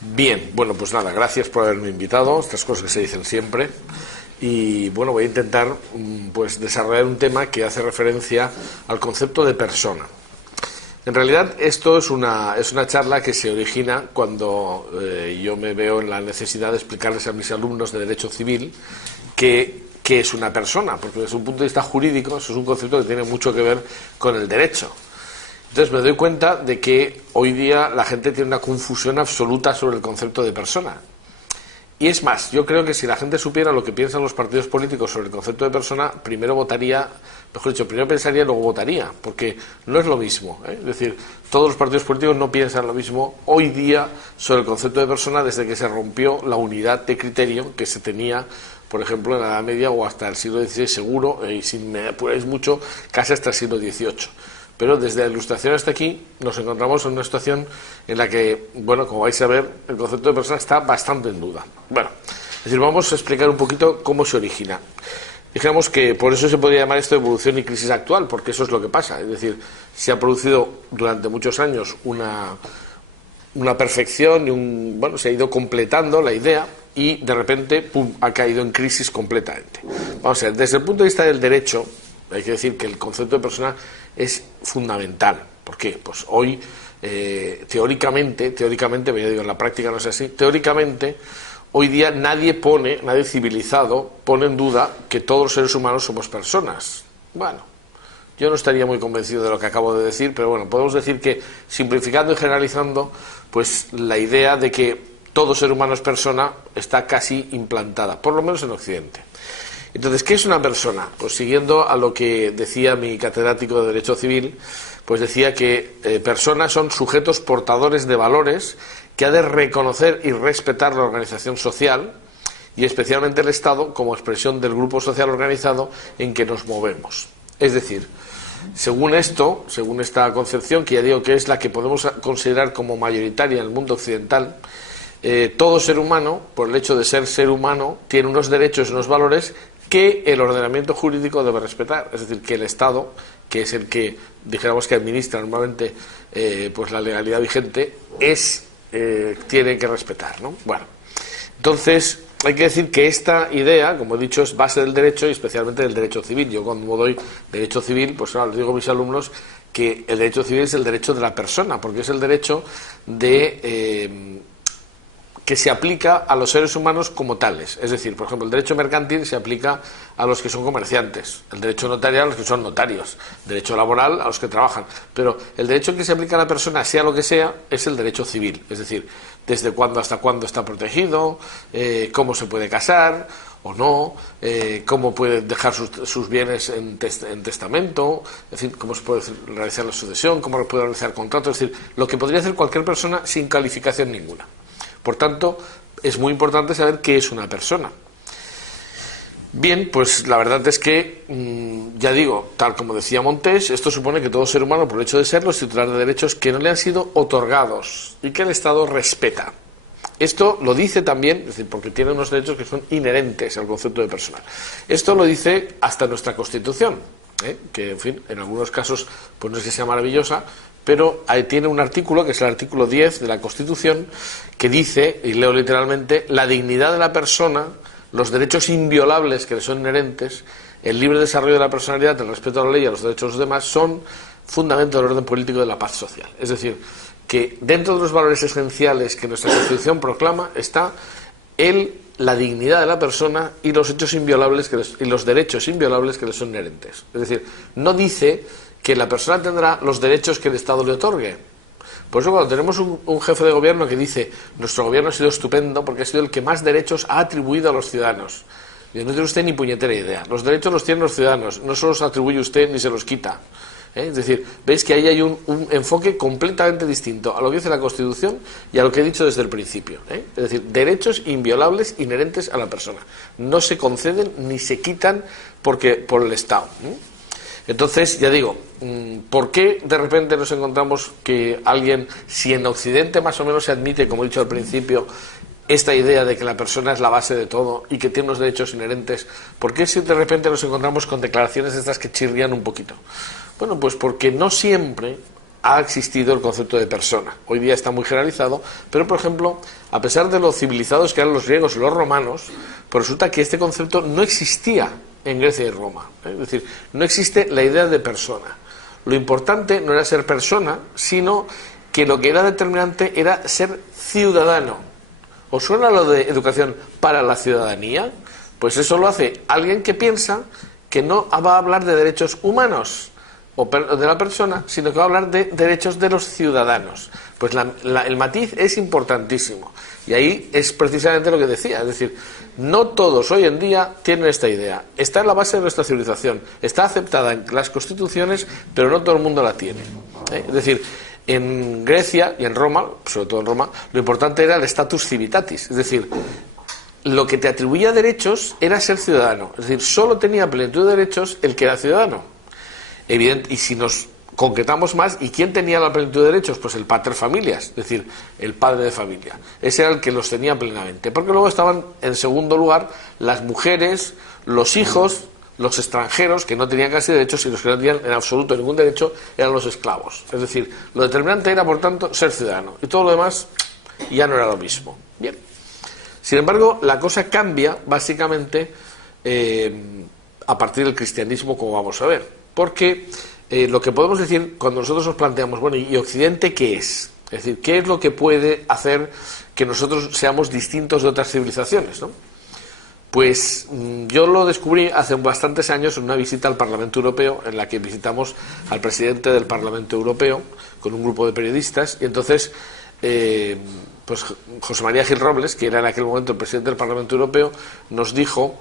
Bien, bueno, pues nada, gracias por haberme invitado, estas cosas que se dicen siempre. Y bueno, voy a intentar pues desarrollar un tema que hace referencia al concepto de persona. En realidad esto es una charla que se origina cuando yo me veo en la necesidad de explicarles a mis alumnos de Derecho Civil qué es una persona, porque desde un punto de vista jurídico eso es un concepto que tiene mucho que ver con el derecho. Entonces me doy cuenta de que hoy día la gente tiene una confusión absoluta sobre el concepto de persona. Y es más, yo creo que si la gente supiera lo que piensan los partidos políticos sobre el concepto de persona, primero votaría, mejor dicho, primero pensaría y luego votaría, porque no es lo mismo, ¿eh? Es decir, todos los partidos políticos no piensan lo mismo hoy día sobre el concepto de persona desde que se rompió la unidad de criterio que se tenía, por ejemplo, en la Edad Media o hasta el siglo XVI seguro, y si me apuráis mucho, casi hasta el siglo XVIII. Pero desde la Ilustración hasta aquí nos encontramos en una situación en la que, bueno, como vais a ver, el concepto de persona está bastante en duda. Bueno, es decir, vamos a explicar un poquito cómo se origina. Dijéramos que por eso se podría llamar esto evolución y crisis actual, porque eso es lo que pasa. Es decir, se ha producido durante muchos años una perfección y bueno, se ha ido completando la idea y de repente, pum, ha caído en crisis completamente. Vamos a ver, desde el punto de vista del derecho, hay que decir que el concepto de persona es fundamental. ¿Por qué? Pues hoy, teóricamente, pero ya digo, en la práctica no es así, teóricamente, hoy día nadie civilizado pone en duda que todos los seres humanos somos personas. Bueno, yo no estaría muy convencido de lo que acabo de decir, pero bueno, podemos decir que, simplificando y generalizando, pues la idea de que todo ser humano es persona está casi implantada, por lo menos en Occidente. Entonces, ¿qué es una persona? Pues siguiendo a lo que decía mi catedrático de Derecho Civil, pues decía que personas son sujetos portadores de valores que ha de reconocer y respetar la organización social y especialmente el Estado como expresión del grupo social organizado en que nos movemos. Es decir, según esta concepción, que ya digo que es la que podemos considerar como mayoritaria en el mundo occidental, todo ser humano, por el hecho de ser ser humano, tiene unos derechos y unos valores que el ordenamiento jurídico debe respetar. Es decir, que el Estado, que es el que, dijéramos, que administra normalmente pues la legalidad vigente, tiene que respetar, ¿no? Bueno, entonces hay que decir que esta idea, como he dicho, es base del derecho y especialmente del derecho civil. Yo cuando doy derecho civil, pues claro, les digo a mis alumnos que el derecho civil es el derecho de la persona, porque es el derecho que se aplica a los seres humanos como tales. Es decir, por ejemplo, el derecho mercantil se aplica a los que son comerciantes, el derecho notarial a los que son notarios, el derecho laboral a los que trabajan. Pero el derecho que se aplica a la persona, sea lo que sea, es el derecho civil. Es decir, desde cuándo hasta cuándo está protegido, cómo se puede casar o no, cómo puede dejar sus bienes en testamento, es decir, cómo se puede realizar la sucesión, cómo se puede realizar contratos, es decir, lo que podría hacer cualquier persona sin calificación ninguna. Por tanto, es muy importante saber qué es una persona. Bien, pues la verdad es que, ya digo, tal como decía Montés, esto supone que todo ser humano, por el hecho de serlo, es titular de derechos que no le han sido otorgados y que el Estado respeta. Esto lo dice también, es decir, porque tiene unos derechos que son inherentes al concepto de persona. Esto lo dice hasta nuestra Constitución, que, en fin, en algunos casos, pues no es que sea maravillosa, pero tiene un artículo, que es el artículo 10 de la Constitución, que dice, y leo literalmente, la dignidad de la persona, los derechos inviolables que le son inherentes, el libre desarrollo de la personalidad, el respeto a la ley y a los derechos de los demás, son fundamento del orden político y de la paz social. Es decir, que dentro de los valores esenciales que nuestra Constitución proclama está la dignidad de la persona y los hechos inviolables y los derechos inviolables que le son inherentes. Es decir, no dice que la persona tendrá los derechos que el Estado le otorgue. Por eso cuando tenemos un jefe de gobierno que dice nuestro gobierno ha sido estupendo porque ha sido el que más derechos ha atribuido a los ciudadanos, y no tiene usted ni puñetera idea. Los derechos los tienen los ciudadanos, no se los atribuye usted ni se los quita. Es decir, veis que ahí hay un enfoque completamente distinto a lo que dice la Constitución y a lo que he dicho desde el principio. Es decir, derechos inviolables inherentes a la persona. No se conceden ni se quitan por el Estado. Entonces, ya digo, ¿por qué de repente nos encontramos que alguien, si en Occidente más o menos se admite, como he dicho al principio, esta idea de que la persona es la base de todo y que tiene unos derechos inherentes, ¿por qué si de repente nos encontramos con declaraciones de estas que chirrían un poquito? Bueno, pues porque no siempre ha existido el concepto de persona. Hoy día está muy generalizado, pero por ejemplo, a pesar de lo civilizados que eran los griegos y los romanos, pues resulta que este concepto no existía en Grecia y Roma. Es decir, no existe la idea de persona. Lo importante no era ser persona, sino que lo que era determinante era ser ciudadano. ¿Os suena lo de educación para la ciudadanía? Pues eso lo hace alguien que piensa que no va a hablar de derechos humanos o de la persona, sino que va a hablar de derechos de los ciudadanos. Pues el matiz es importantísimo. Y ahí es precisamente lo que decía, es decir, no todos hoy en día tienen esta idea. Está en la base de nuestra civilización, está aceptada en las constituciones, pero no todo el mundo la tiene. Es decir, en Grecia y en Roma, sobre todo en Roma, lo importante era el status civitatis, es decir, lo que te atribuía derechos era ser ciudadano. Es decir, solo tenía plenitud de derechos el que era ciudadano. Y si nos concretamos más, ¿y quién tenía la plenitud de derechos? Pues el pater familias, es decir, el padre de familia. Ese era el que los tenía plenamente. Porque luego estaban en segundo lugar las mujeres, los hijos, los extranjeros, que no tenían casi derechos, y los que no tenían en absoluto ningún derecho eran los esclavos. Es decir, lo determinante era, por tanto, ser ciudadano. Y todo lo demás ya no era lo mismo. Bien. Sin embargo, la cosa cambia, básicamente, a partir del cristianismo, como vamos a ver. Porque lo que podemos decir cuando nosotros nos planteamos, bueno, ¿y Occidente qué es? Es decir, ¿qué es lo que puede hacer que nosotros seamos distintos de otras civilizaciones, ¿no? Pues yo lo descubrí hace bastantes años en una visita al Parlamento Europeo, en la que visitamos al presidente del Parlamento Europeo con un grupo de periodistas, y entonces pues José María Gil Robles, que era en aquel momento el presidente del Parlamento Europeo, nos dijo,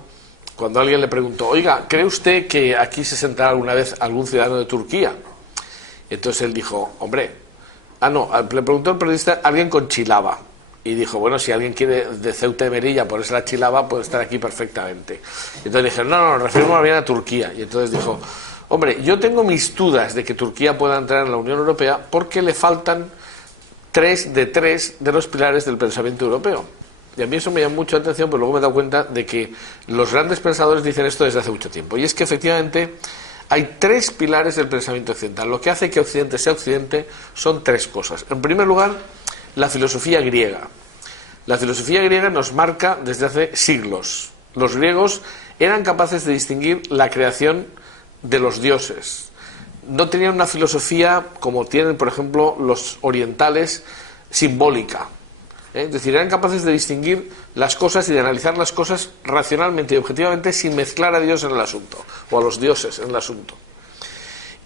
cuando alguien le preguntó, oiga, ¿cree usted que aquí se sentará alguna vez algún ciudadano de Turquía? Entonces él dijo, hombre, le preguntó el periodista, alguien con chilaba. Y dijo, bueno, si alguien quiere de Ceuta y Melilla ponerse la chilaba, puede estar aquí perfectamente. Y entonces dijeron, no, referimos más bien a Turquía. Y entonces dijo, hombre, yo tengo mis dudas de que Turquía pueda entrar en la Unión Europea porque le faltan 3 de los pilares del pensamiento europeo. Y a mí eso me llama mucho la atención, pero luego me he dado cuenta de que los grandes pensadores dicen esto desde hace mucho tiempo. Y es que efectivamente hay 3 pilares del pensamiento occidental. Lo que hace que Occidente sea Occidente son 3 cosas. En primer lugar, la filosofía griega. La filosofía griega nos marca desde hace siglos. Los griegos eran capaces de distinguir la creación de los dioses. No tenían una filosofía como tienen, por ejemplo, los orientales, simbólica. Es decir, eran capaces de distinguir las cosas y de analizar las cosas racionalmente y objetivamente sin mezclar a Dios en el asunto, o a los dioses en el asunto.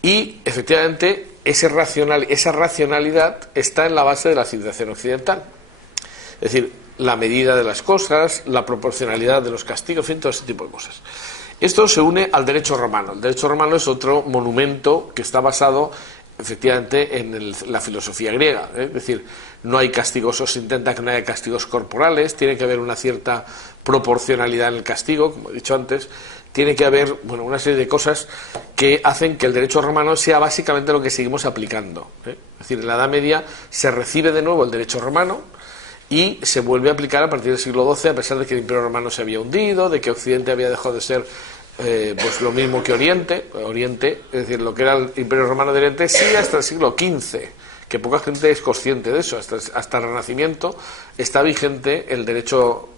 Y, efectivamente, esa racionalidad está en la base de la civilización occidental. Es decir, la medida de las cosas, la proporcionalidad de los castigos, en fin, todo ese tipo de cosas. Esto se une al derecho romano. El derecho romano es otro monumento que está basado efectivamente en la filosofía griega. Es decir, no hay castigos, o se intenta que no haya castigos corporales, tiene que haber una cierta proporcionalidad en el castigo, como he dicho antes, tiene que haber una serie de cosas que hacen que el derecho romano sea básicamente lo que seguimos aplicando. Es decir, en la Edad Media se recibe de nuevo el derecho romano y se vuelve a aplicar a partir del siglo XII, a pesar de que el Imperio Romano se había hundido, de que Occidente había dejado de ser pues lo mismo que Oriente, es decir, lo que era el Imperio Romano de Oriente, sí, hasta el siglo XV, que poca gente es consciente de eso. Hasta el Renacimiento está vigente el derecho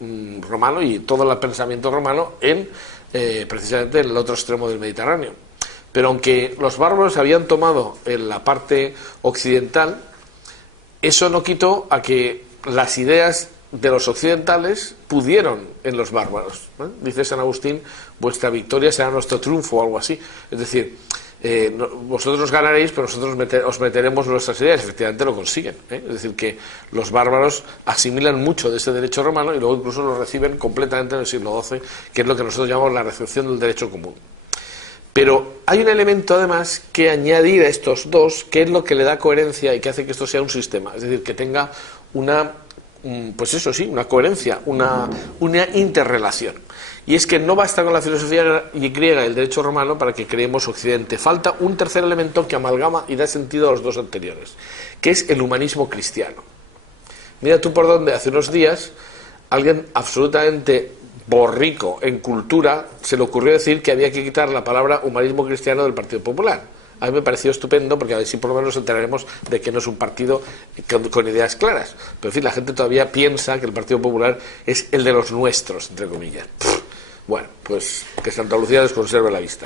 romano y todo el pensamiento romano precisamente en el otro extremo del Mediterráneo. Pero aunque los bárbaros habían tomado en la parte occidental, eso no quitó a que las ideas de los occidentales pudieron en los bárbaros. Dice San Agustín, vuestra victoria será nuestro triunfo, o algo así. Es decir, vosotros nos ganaréis, pero nosotros os meteremos nuestras ideas. Efectivamente lo consiguen. Es decir, que los bárbaros asimilan mucho de ese derecho romano y luego incluso lo reciben completamente en el siglo XII, que es lo que nosotros llamamos la recepción del derecho común. Pero hay un elemento además que añadir a estos dos, que es lo que le da coherencia y que hace que esto sea un sistema. Es decir, que tenga una coherencia, una interrelación. Y es que no basta con la filosofía griega y el derecho romano para que creemos Occidente. Falta un tercer elemento que amalgama y da sentido a los dos anteriores, que es el humanismo cristiano. Mira tú por dónde hace unos días alguien absolutamente borrico en cultura se le ocurrió decir que había que quitar la palabra humanismo cristiano del Partido Popular. a mí me pareció estupendo, porque a ver si por lo menos nos enteraremos de que no es un partido con ideas claras. Pero en fin, la gente todavía piensa que el Partido Popular es el de los nuestros, entre comillas. Bueno, pues que Santa Lucía les conserve la vista.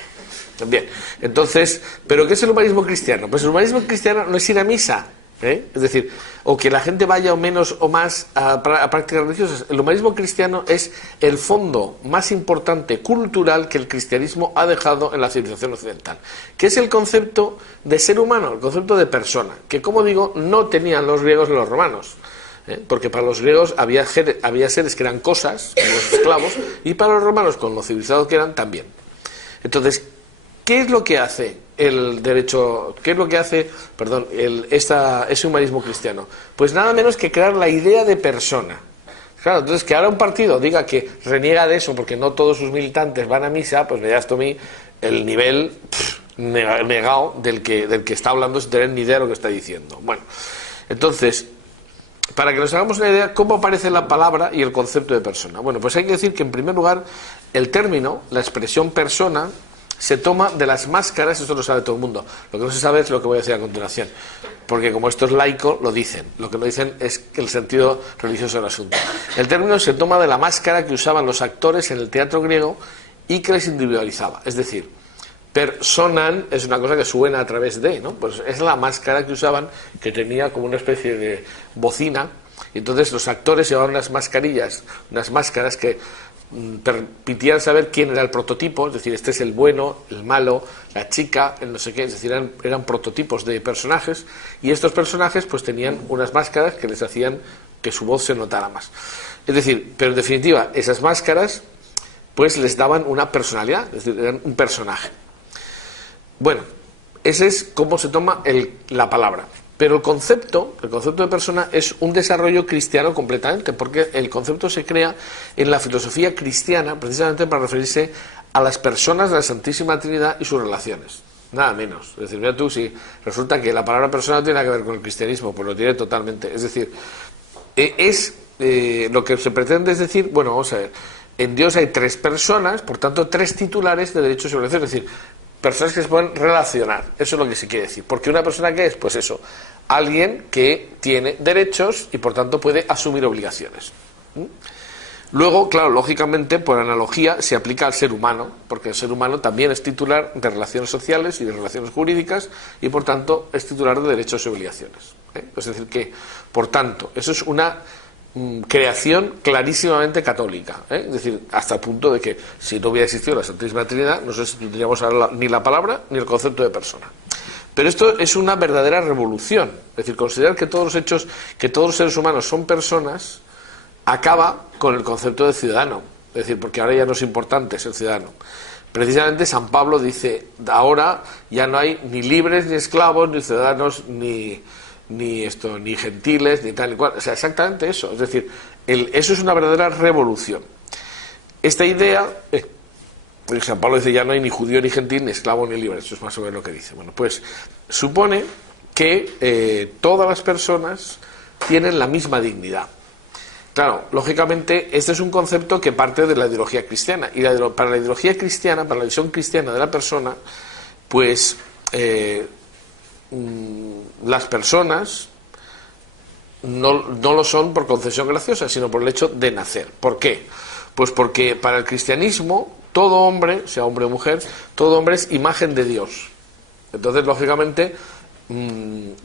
Bien, entonces, ¿pero qué es el humanismo cristiano? Pues el humanismo cristiano no es ir a misa, es decir, o que la gente vaya o menos o más a prácticas religiosas. El humanismo cristiano es el fondo más importante cultural que el cristianismo ha dejado en la civilización occidental, que es el concepto de ser humano, el concepto de persona, que, como digo, no tenían los griegos ni los romanos. Porque para los griegos había seres que eran cosas, como los esclavos, y para los romanos, con lo civilizados que eran, también. Entonces, ¿qué es lo que hace el derecho, qué es lo que hace, ese humanismo cristiano? Pues nada menos que crear la idea de persona. Claro, entonces que ahora un partido diga que reniega de eso porque no todos sus militantes van a misa, pues me das tú a mí el nivel negado del que está hablando sin tener ni idea de lo que está diciendo. Bueno, entonces, para que nos hagamos una idea, ¿cómo aparece la palabra y el concepto de persona? Bueno, pues hay que decir que, en primer lugar, el término, la expresión persona, se toma de las máscaras, esto lo sabe todo el mundo. Lo que no se sabe es lo que voy a decir a continuación, porque como esto es laico, lo dicen. Lo que no dicen es el sentido religioso del asunto. El término se toma de la máscara que usaban los actores en el teatro griego y que les individualizaba. Es decir, personan es una cosa que suena a través de, ¿no? Pues es la máscara que usaban, que tenía como una especie de bocina, y entonces los actores llevaban unas mascarillas, unas máscaras que permitían saber quién era el prototipo, es decir, este es el bueno, el malo, la chica, el no sé qué, es decir, eran prototipos de personajes, y estos personajes pues tenían unas máscaras que les hacían que su voz se notara más. Es decir, pero en definitiva, esas máscaras pues les daban una personalidad, es decir, eran un personaje. Bueno, ese es cómo se toma la palabra. Pero el concepto de persona es un desarrollo cristiano completamente, porque el concepto se crea en la filosofía cristiana precisamente para referirse a las personas de la Santísima Trinidad y sus relaciones. Nada menos. Es decir, mira tú, si resulta que la palabra persona no tiene nada que ver con el cristianismo, pues lo tiene totalmente. Es decir, lo que se pretende es decir, bueno, vamos a ver, en Dios hay tres personas, por tanto, tres titulares de derechos y obligaciones, es decir, personas que se pueden relacionar, eso es lo que se quiere decir. Porque una persona, ¿qué es? Pues eso, alguien que tiene derechos y por tanto puede asumir obligaciones. Luego, claro, lógicamente, por analogía, se aplica al ser humano, porque el ser humano también es titular de relaciones sociales y de relaciones jurídicas y por tanto es titular de derechos y obligaciones. Es decir que, por tanto, eso es una creación clarísimamente católica, es decir, hasta el punto de que si no hubiera existido la Santísima Trinidad no tendríamos ni la palabra ni el concepto de persona. Pero esto es una verdadera revolución, es decir, considerar que todos los seres humanos son personas acaba con el concepto de ciudadano, es decir, porque ahora ya no es importante ser ciudadano. Precisamente San Pablo dice, ahora ya no hay ni libres ni esclavos, ni ciudadanos ni gentiles, ni tal y cual. O sea, exactamente eso. Es decir, eso es una verdadera revolución. Esta idea, San Pablo dice, ya no hay ni judío ni gentil, ni esclavo ni libre. Eso es más o menos lo que dice. Bueno, pues supone que todas las personas tienen la misma dignidad. Claro, lógicamente, este es un concepto que parte de la ideología cristiana. Y para la ideología cristiana, para la visión cristiana de la persona, pues las personas no lo son por concesión graciosa, sino por el hecho de nacer. ¿Por qué? Pues porque para el cristianismo todo hombre, sea hombre o mujer, todo hombre es imagen de Dios. Entonces, lógicamente,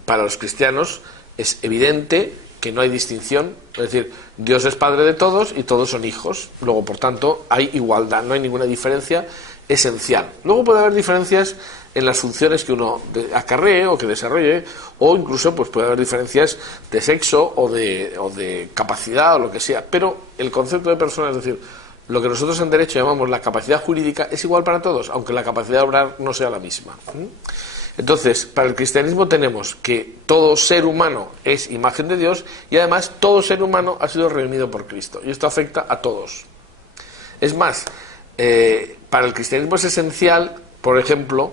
para los cristianos es evidente que no hay distinción, es decir, Dios es padre de todos y todos son hijos. Luego, por tanto, hay igualdad, no hay ninguna diferencia esencial. Luego puede haber diferencias en las funciones que uno acarree o que desarrolle, o incluso pues puede haber diferencias de sexo o de capacidad o lo que sea, pero el concepto de persona, es decir, lo que nosotros en derecho llamamos la capacidad jurídica, es igual para todos, aunque la capacidad de obrar no sea la misma. Entonces, para el cristianismo tenemos que todo ser humano es imagen de Dios y además todo ser humano ha sido redimido por Cristo, y esto afecta a todos. Es más, para el cristianismo es esencial, por ejemplo,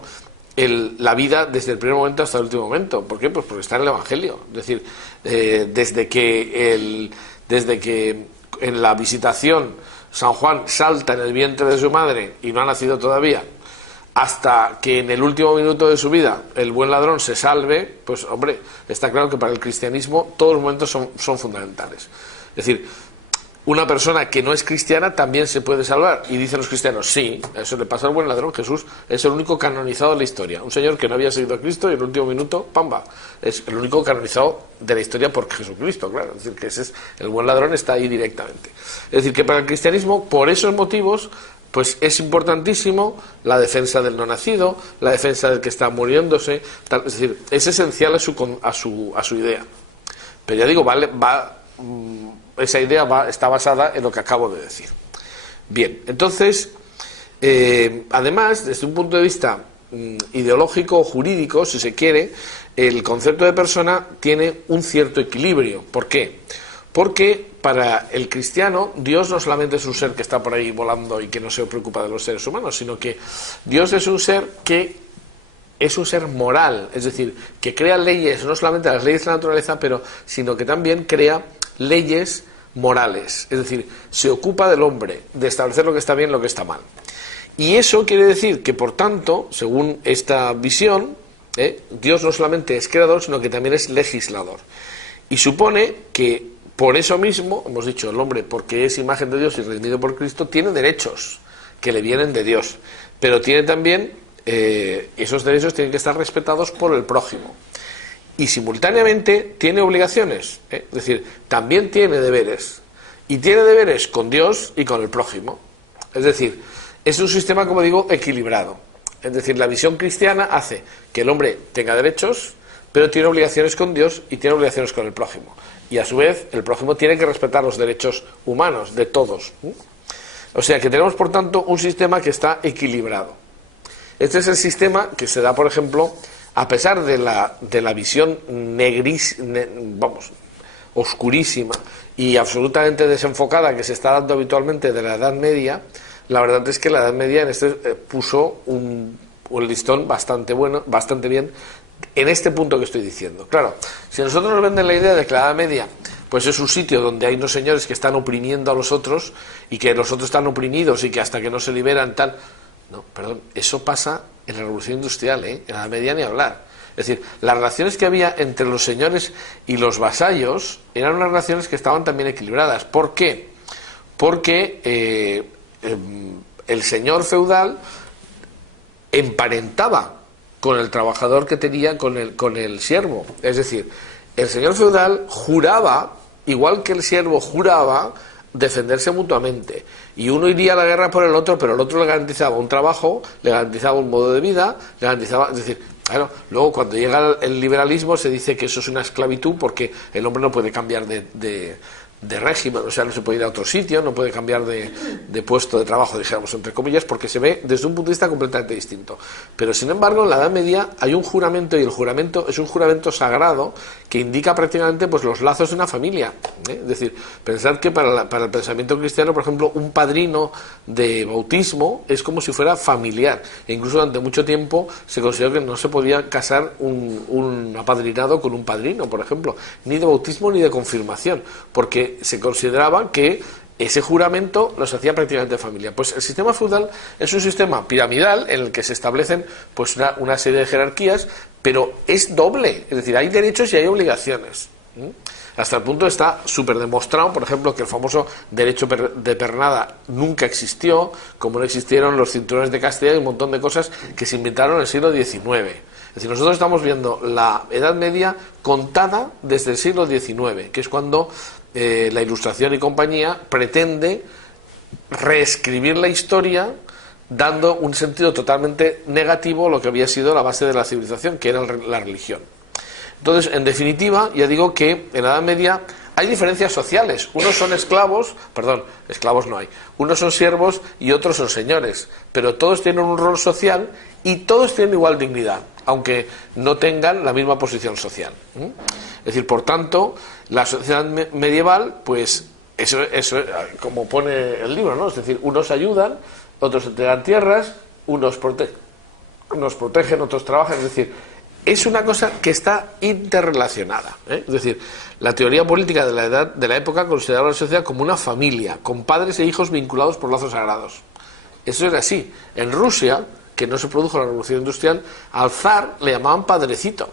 la vida desde el primer momento hasta el último momento. ¿Por qué? Pues porque está en el Evangelio. Es decir, desde que en la visitación San Juan salta en el vientre de su madre y no ha nacido todavía, hasta que en el último minuto de su vida el buen ladrón se salve, pues hombre, está claro que para el cristianismo todos los momentos son fundamentales. Es decir, una persona que no es cristiana también se puede salvar. Y dicen los cristianos, sí, eso le pasa al buen ladrón. Jesús es el único canonizado de la historia. Un señor que no había seguido a Cristo y en el último minuto, ¡pamba! Es el único canonizado de la historia por Jesucristo, claro. Es decir, que ese es, el buen ladrón está ahí directamente. Es decir, que para el cristianismo, por esos motivos, pues es importantísimo la defensa del no nacido, la defensa del que está muriéndose, tal, es decir, es esencial a su idea. Pero ya digo, esa idea está basada en lo que acabo de decir. Bien, entonces, además, desde un punto de vista ideológico o jurídico, si se quiere, el concepto de persona tiene un cierto equilibrio. ¿Por qué? Porque para el cristiano, Dios no solamente es un ser que está por ahí volando y que no se preocupa de los seres humanos, sino que Dios es un ser que es un ser moral, es decir, que crea leyes, no solamente las leyes de la naturaleza, sino que también crea leyes morales, es decir, se ocupa del hombre, de establecer lo que está bien y lo que está mal. Y eso quiere decir que, por tanto, según esta visión, Dios no solamente es creador, sino que también es legislador. Y supone que, por eso mismo, hemos dicho, el hombre, porque es imagen de Dios y redimido por Cristo, tiene derechos que le vienen de Dios, pero tiene también, esos derechos tienen que estar respetados por el prójimo. Y simultáneamente tiene obligaciones, es decir, también tiene deberes. Y tiene deberes con Dios y con el prójimo. Es decir, es un sistema, como digo, equilibrado. Es decir, la visión cristiana hace que el hombre tenga derechos, pero tiene obligaciones con Dios y tiene obligaciones con el prójimo. Y a su vez, el prójimo tiene que respetar los derechos humanos de todos. O sea que tenemos, por tanto, un sistema que está equilibrado. Este es el sistema que se da, por ejemplo, a pesar de la visión oscurísima y absolutamente desenfocada que se está dando habitualmente de la Edad Media. La verdad es que la Edad Media puso un listón bastante bueno, bastante bien, en este punto que estoy diciendo. Claro, si nosotros nos venden la idea de que la Edad Media pues es un sitio donde hay unos señores que están oprimiendo a los otros y que los otros están oprimidos y que hasta que no se liberan tal... No, perdón, eso pasa en la Revolución Industrial, en la Edad Media ni hablar. Es decir, las relaciones que había entre los señores y los vasallos eran unas relaciones que estaban también equilibradas. ¿Por qué? Porque el señor feudal emparentaba con el trabajador que tenía con el siervo. Es decir, el señor feudal juraba, igual que el siervo juraba, defenderse mutuamente, y uno iría a la guerra por el otro, pero el otro le garantizaba un trabajo, le garantizaba un modo de vida, le garantizaba, es decir, claro, luego cuando llega el liberalismo se dice que eso es una esclavitud porque el hombre no puede cambiar de régimen, o sea, no se puede ir a otro sitio, no puede cambiar de puesto de trabajo, dijéramos entre comillas, porque se ve desde un punto de vista completamente distinto. Pero sin embargo, en la Edad Media hay un juramento, y el juramento es un juramento sagrado que indica prácticamente pues los lazos de una familia. Es decir, pensar que para el pensamiento cristiano, por ejemplo, un padrino de bautismo es como si fuera familiar, e incluso durante mucho tiempo se consideró que no se podía casar un apadrinado con un padrino, por ejemplo, ni de bautismo ni de confirmación, porque se consideraba que ese juramento los hacía prácticamente familia. Pues el sistema feudal es un sistema piramidal en el que se establecen pues una serie de jerarquías, pero es doble, es decir, hay derechos y hay obligaciones. Hasta el punto está súper demostrado, por ejemplo, que el famoso derecho de pernada nunca existió, como no existieron los cinturones de castidad y un montón de cosas que se inventaron en el siglo XIX. Es decir, nosotros estamos viendo la Edad Media contada desde el siglo XIX, que es cuando la Ilustración y compañía pretende reescribir la historia dando un sentido totalmente negativo a lo que había sido la base de la civilización, que era la religión. Entonces, en definitiva, ya digo que en la Edad Media hay diferencias sociales. Unos son esclavos no hay. Unos son siervos y otros son señores. Pero todos tienen un rol social y todos tienen igual dignidad, aunque no tengan la misma posición social. Es decir, por tanto, la sociedad medieval, pues, eso como pone el libro, ¿no? Es decir, unos ayudan, otros te dan tierras, unos protegen, otros trabajan, es decir, es una cosa que está interrelacionada, Es decir, la teoría política de la época consideraba a la sociedad como una familia, con padres e hijos vinculados por lazos sagrados. Eso era así. En Rusia, que no se produjo la revolución industrial, al zar le llamaban padrecito.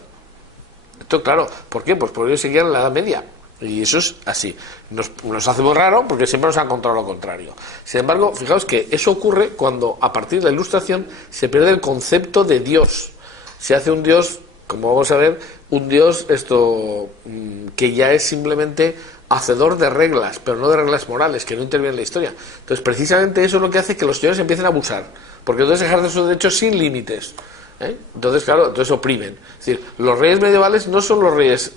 Esto, claro, ¿por qué? Pues porque ellos seguían en la Edad Media. Y eso es así. Nos hace muy raro porque siempre nos han contado lo contrario. Sin embargo, fijaos que eso ocurre cuando a partir de la Ilustración se pierde el concepto de Dios. Se hace un Dios, como vamos a ver, un Dios que ya es simplemente hacedor de reglas, pero no de reglas morales, que no interviene en la historia. Entonces, precisamente eso es lo que hace que los señores empiecen a abusar, porque entonces ejercen sus derechos sin límites. Entonces, claro, entonces oprimen. Es decir, los reyes medievales no son los reyes,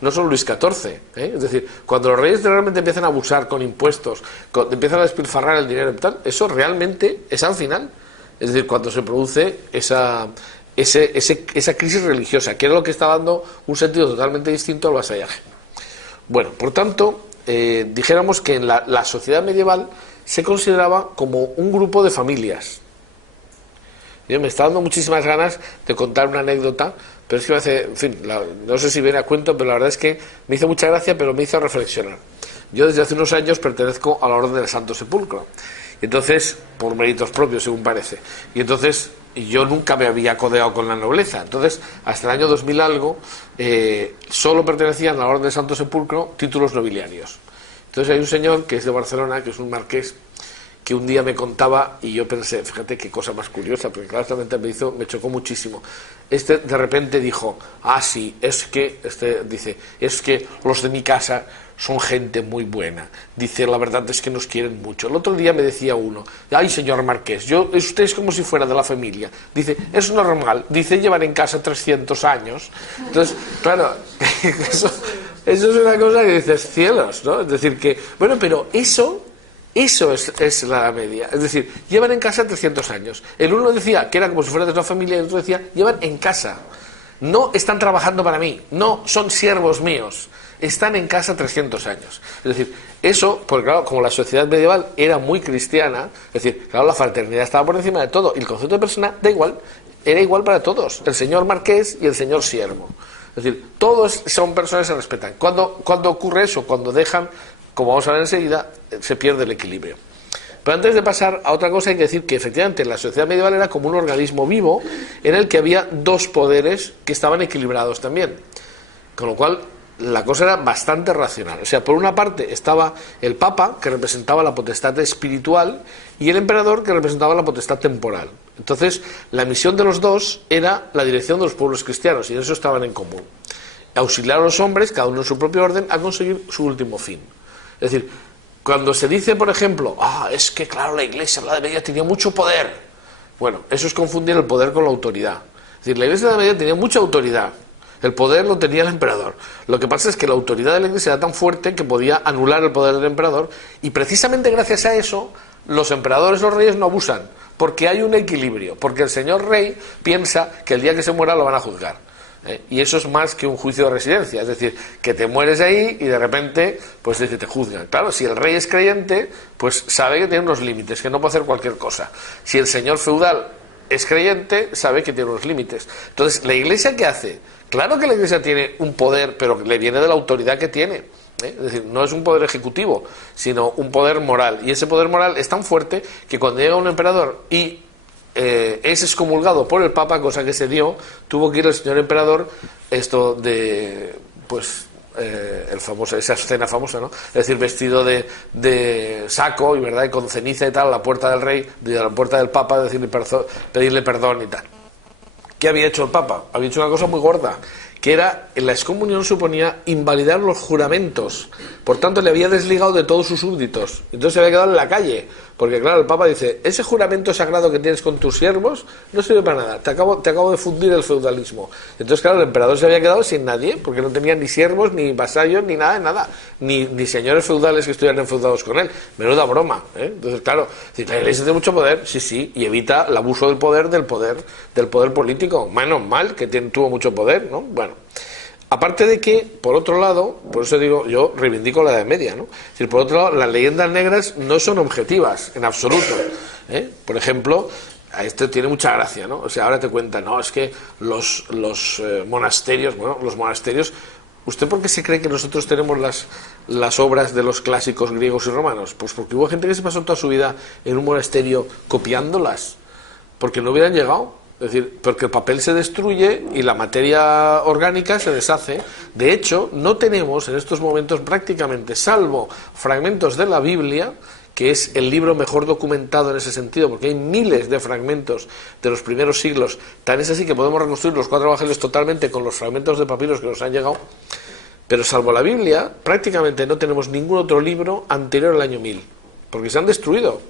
no son Luis XIV. Es decir, cuando los reyes realmente empiezan a abusar con impuestos, empiezan a despilfarrar el dinero y tal, eso realmente es al final. Es decir, cuando se produce esa crisis religiosa, que era lo que está dando un sentido totalmente distinto al vasallaje. Bueno, por tanto, dijéramos que en la sociedad medieval se consideraba como un grupo de familias. Me está dando muchísimas ganas de contar una anécdota, pero es que me hace, en fin, no sé si viene a cuento, pero la verdad es que me hizo mucha gracia, pero me hizo reflexionar. Yo desde hace unos años pertenezco a la Orden del Santo Sepulcro, entonces, por méritos propios, según parece, y entonces yo nunca me había codeado con la nobleza. Entonces, hasta el año 2000 algo, solo pertenecían a la Orden del Santo Sepulcro títulos nobiliarios. Entonces hay un señor que es de Barcelona, que es un marqués, que un día me contaba y yo pensé, fíjate qué cosa más curiosa, porque claramente me chocó muchísimo. De repente dijo, sí, es que los de mi casa son gente muy buena. Dice, la verdad es que nos quieren mucho. El otro día me decía uno, ay, señor marqués, usted es como si fuera de la familia. Dice, es normal. Dice, llevan en casa 300 años. Entonces, claro, eso es una cosa que dices, cielos, ¿no? Es decir, que, bueno, pero eso es la Edad Media. Es decir, llevan en casa 300 años. El uno decía que era como si fuera de otra familia y el otro decía, llevan en casa. No están trabajando para mí, no son siervos míos. Están en casa 300 años. Es decir, eso, porque claro, como la sociedad medieval era muy cristiana, es decir, claro, la fraternidad estaba por encima de todo y el concepto de persona da igual, era igual para todos, el señor marqués y el señor siervo. Es decir, todos son personas que se respetan. Cuando ocurre eso, cuando dejan, como vamos a ver enseguida, se pierde el equilibrio. Pero antes de pasar a otra cosa hay que decir que efectivamente la sociedad medieval era como un organismo vivo en el que había dos poderes que estaban equilibrados también. Con lo cual la cosa era bastante racional. O sea, por una parte estaba el Papa, que representaba la potestad espiritual, y el emperador, que representaba la potestad temporal. Entonces, la misión de los dos era la dirección de los pueblos cristianos, y en eso estaban en común. Auxiliar a los hombres, cada uno en su propio orden, a conseguir su último fin. Es decir, cuando se dice, por ejemplo, es que claro, la Iglesia en la Edad Media tenía mucho poder. Bueno, eso es confundir el poder con la autoridad. Es decir, la Iglesia en la Edad Media tenía mucha autoridad. El poder lo tenía el emperador. Lo que pasa es que la autoridad de la Iglesia era tan fuerte que podía anular el poder del emperador, y precisamente gracias a eso los emperadores, los reyes no abusan, porque hay un equilibrio, porque el señor rey piensa que el día que se muera lo van a juzgar. Y eso es más que un juicio de residencia, es decir, que te mueres ahí y de repente pues te juzgan. Claro, si el rey es creyente, pues sabe que tiene unos límites, que no puede hacer cualquier cosa. Si el señor feudal es creyente, sabe que tiene unos límites. Entonces, ¿la Iglesia qué hace? Claro que la Iglesia tiene un poder, pero le viene de la autoridad que tiene. Es decir, no es un poder ejecutivo, sino un poder moral. Y ese poder moral es tan fuerte que cuando llega un emperador y es excomulgado por el Papa, cosa que se dio, tuvo que ir el señor emperador, esa escena famosa, ¿no? Es decir, vestido de saco y verdad, y con ceniza y tal, a la puerta del rey, a la puerta del Papa, pedirle perdón y tal. ¿Qué había hecho el Papa? Había hecho una cosa muy gorda, que era, en la excomunión suponía invalidar los juramentos. Por tanto, le había desligado de todos sus súbditos. Entonces se había quedado en la calle. Porque claro, el Papa dice, ese juramento sagrado que tienes con tus siervos no sirve para nada. Te acabo de fundir el feudalismo. Entonces, claro, el emperador se había quedado sin nadie, porque no tenía ni siervos, ni vasallos, ni nada. Ni señores feudales que estuvieran enfeudados con él. Menuda broma, ¿eh? Entonces, claro, la Iglesia tiene mucho poder, sí, y evita el abuso del poder político. Menos mal que tuvo mucho poder, ¿no? Bueno. Aparte de que, por otro lado, por eso digo, yo reivindico la Edad Media, ¿no? Es decir, por otro lado, las leyendas negras no son objetivas, en absoluto. Por ejemplo, a esto tiene mucha gracia, ¿no? O sea, ahora te cuentan, no, es que los monasterios, ¿usted por qué se cree que nosotros tenemos las obras de los clásicos griegos y romanos? Pues porque hubo gente que se pasó toda su vida en un monasterio copiándolas. porque no hubieran llegado. Es decir, porque el papel se destruye y la materia orgánica se deshace. De hecho, no tenemos en estos momentos prácticamente, salvo fragmentos de la Biblia, que es el libro mejor documentado en ese sentido, porque hay miles de fragmentos de los primeros siglos, tan es así que podemos reconstruir los 4 evangelios totalmente con los fragmentos de papiros que nos han llegado, pero salvo la Biblia, prácticamente no tenemos ningún otro libro anterior al año 1000, porque se han destruido.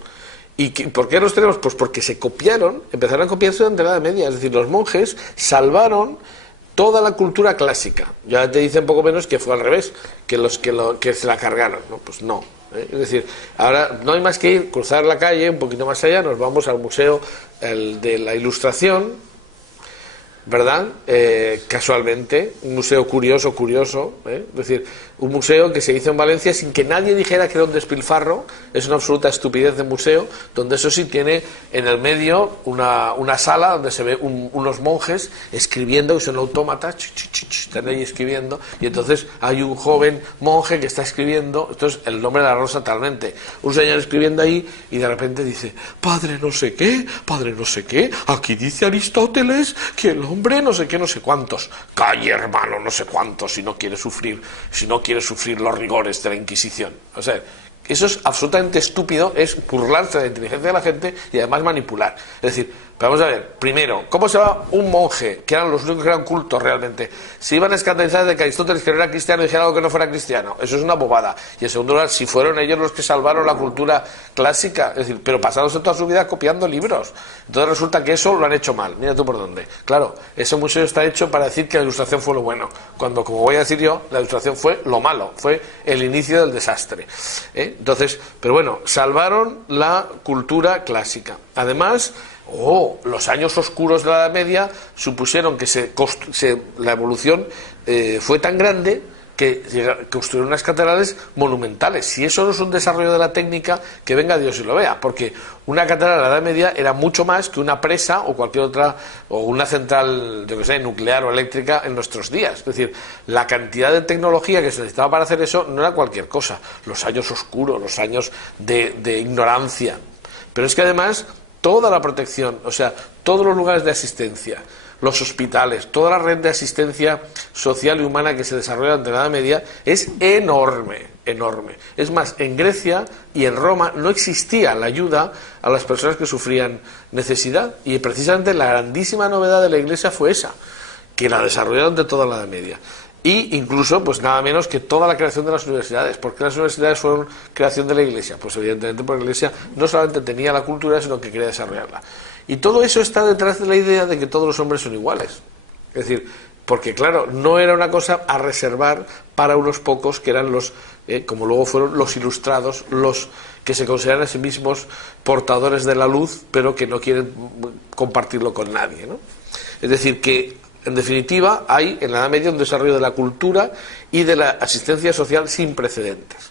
¿Y por qué los tenemos? Pues porque se copiaron, empezaron a copiarse durante la Edad Media, es decir, los monjes salvaron toda la cultura clásica. Ya te dicen poco menos que fue al revés, que se la cargaron, ¿no? Pues no. Es decir, ahora no hay más que ir, cruzar la calle, un poquito más allá, nos vamos al Museo de la Ilustración, ¿verdad? Casualmente, un museo curioso, es decir, un museo que se hizo en Valencia sin que nadie dijera que era un despilfarro, es una absoluta estupidez de museo, donde eso sí tiene en el medio una sala donde se ve unos monjes escribiendo, que son autómatas, están ahí escribiendo, y entonces hay un joven monje que está escribiendo, esto es el nombre de la rosa totalmente, un señor escribiendo ahí, y de repente dice, padre no sé qué, aquí dice Aristóteles que el hombre no sé qué, no sé cuántos, calle hermano, no sé cuántos, si no quiere sufrir los rigores de la Inquisición. O sea, eso es absolutamente estúpido, es burlarse de la inteligencia de la gente y además manipular. Es decir, vamos a ver, primero, ¿cómo se va un monje, que eran los únicos que eran cultos realmente, se iban a escandalizar de que Aristóteles, que no era cristiano, dijera algo que no fuera cristiano? Eso es una bobada. Y en segundo lugar, si fueron ellos los que salvaron la cultura clásica, es decir, pero pasándose toda su vida copiando libros. Entonces resulta que eso lo han hecho mal. Mira tú por dónde. Claro, ese museo está hecho para decir que la Ilustración fue lo bueno, cuando, como voy a decir yo, la Ilustración fue lo malo, fue el inicio del desastre. Entonces, pero bueno, salvaron la cultura clásica. Además, los años oscuros de la Edad Media supusieron que la evolución fue tan grande que construyeron unas catedrales monumentales. Si eso no es un desarrollo de la técnica, que venga Dios y lo vea, porque una catedral de la Edad Media era mucho más que una presa o cualquier otra, o una central, yo que sé, nuclear o eléctrica en nuestros días. Es decir, la cantidad de tecnología que se necesitaba para hacer eso no era cualquier cosa. Los años oscuros, los años de ignorancia. Pero es que además toda la protección, o sea, todos los lugares de asistencia, los hospitales, toda la red de asistencia social y humana que se desarrolla durante la Edad Media es enorme. Es más, en Grecia y en Roma no existía la ayuda a las personas que sufrían necesidad, y precisamente la grandísima novedad de la Iglesia fue esa, que la desarrollaron de toda la Edad Media. Y incluso, pues nada menos que toda la creación de las universidades. ¿Por qué las universidades fueron creación de la Iglesia? Pues evidentemente porque la Iglesia no solamente tenía la cultura, sino que quería desarrollarla. Y todo eso está detrás de la idea de que todos los hombres son iguales. Es decir, porque claro, no era una cosa a reservar para unos pocos que eran los, como luego fueron los ilustrados, los que se consideran a sí mismos portadores de la luz, pero que no quieren compartirlo con nadie, ¿no? Es decir, que en definitiva hay en la Edad Media un desarrollo de la cultura y de la asistencia social sin precedentes.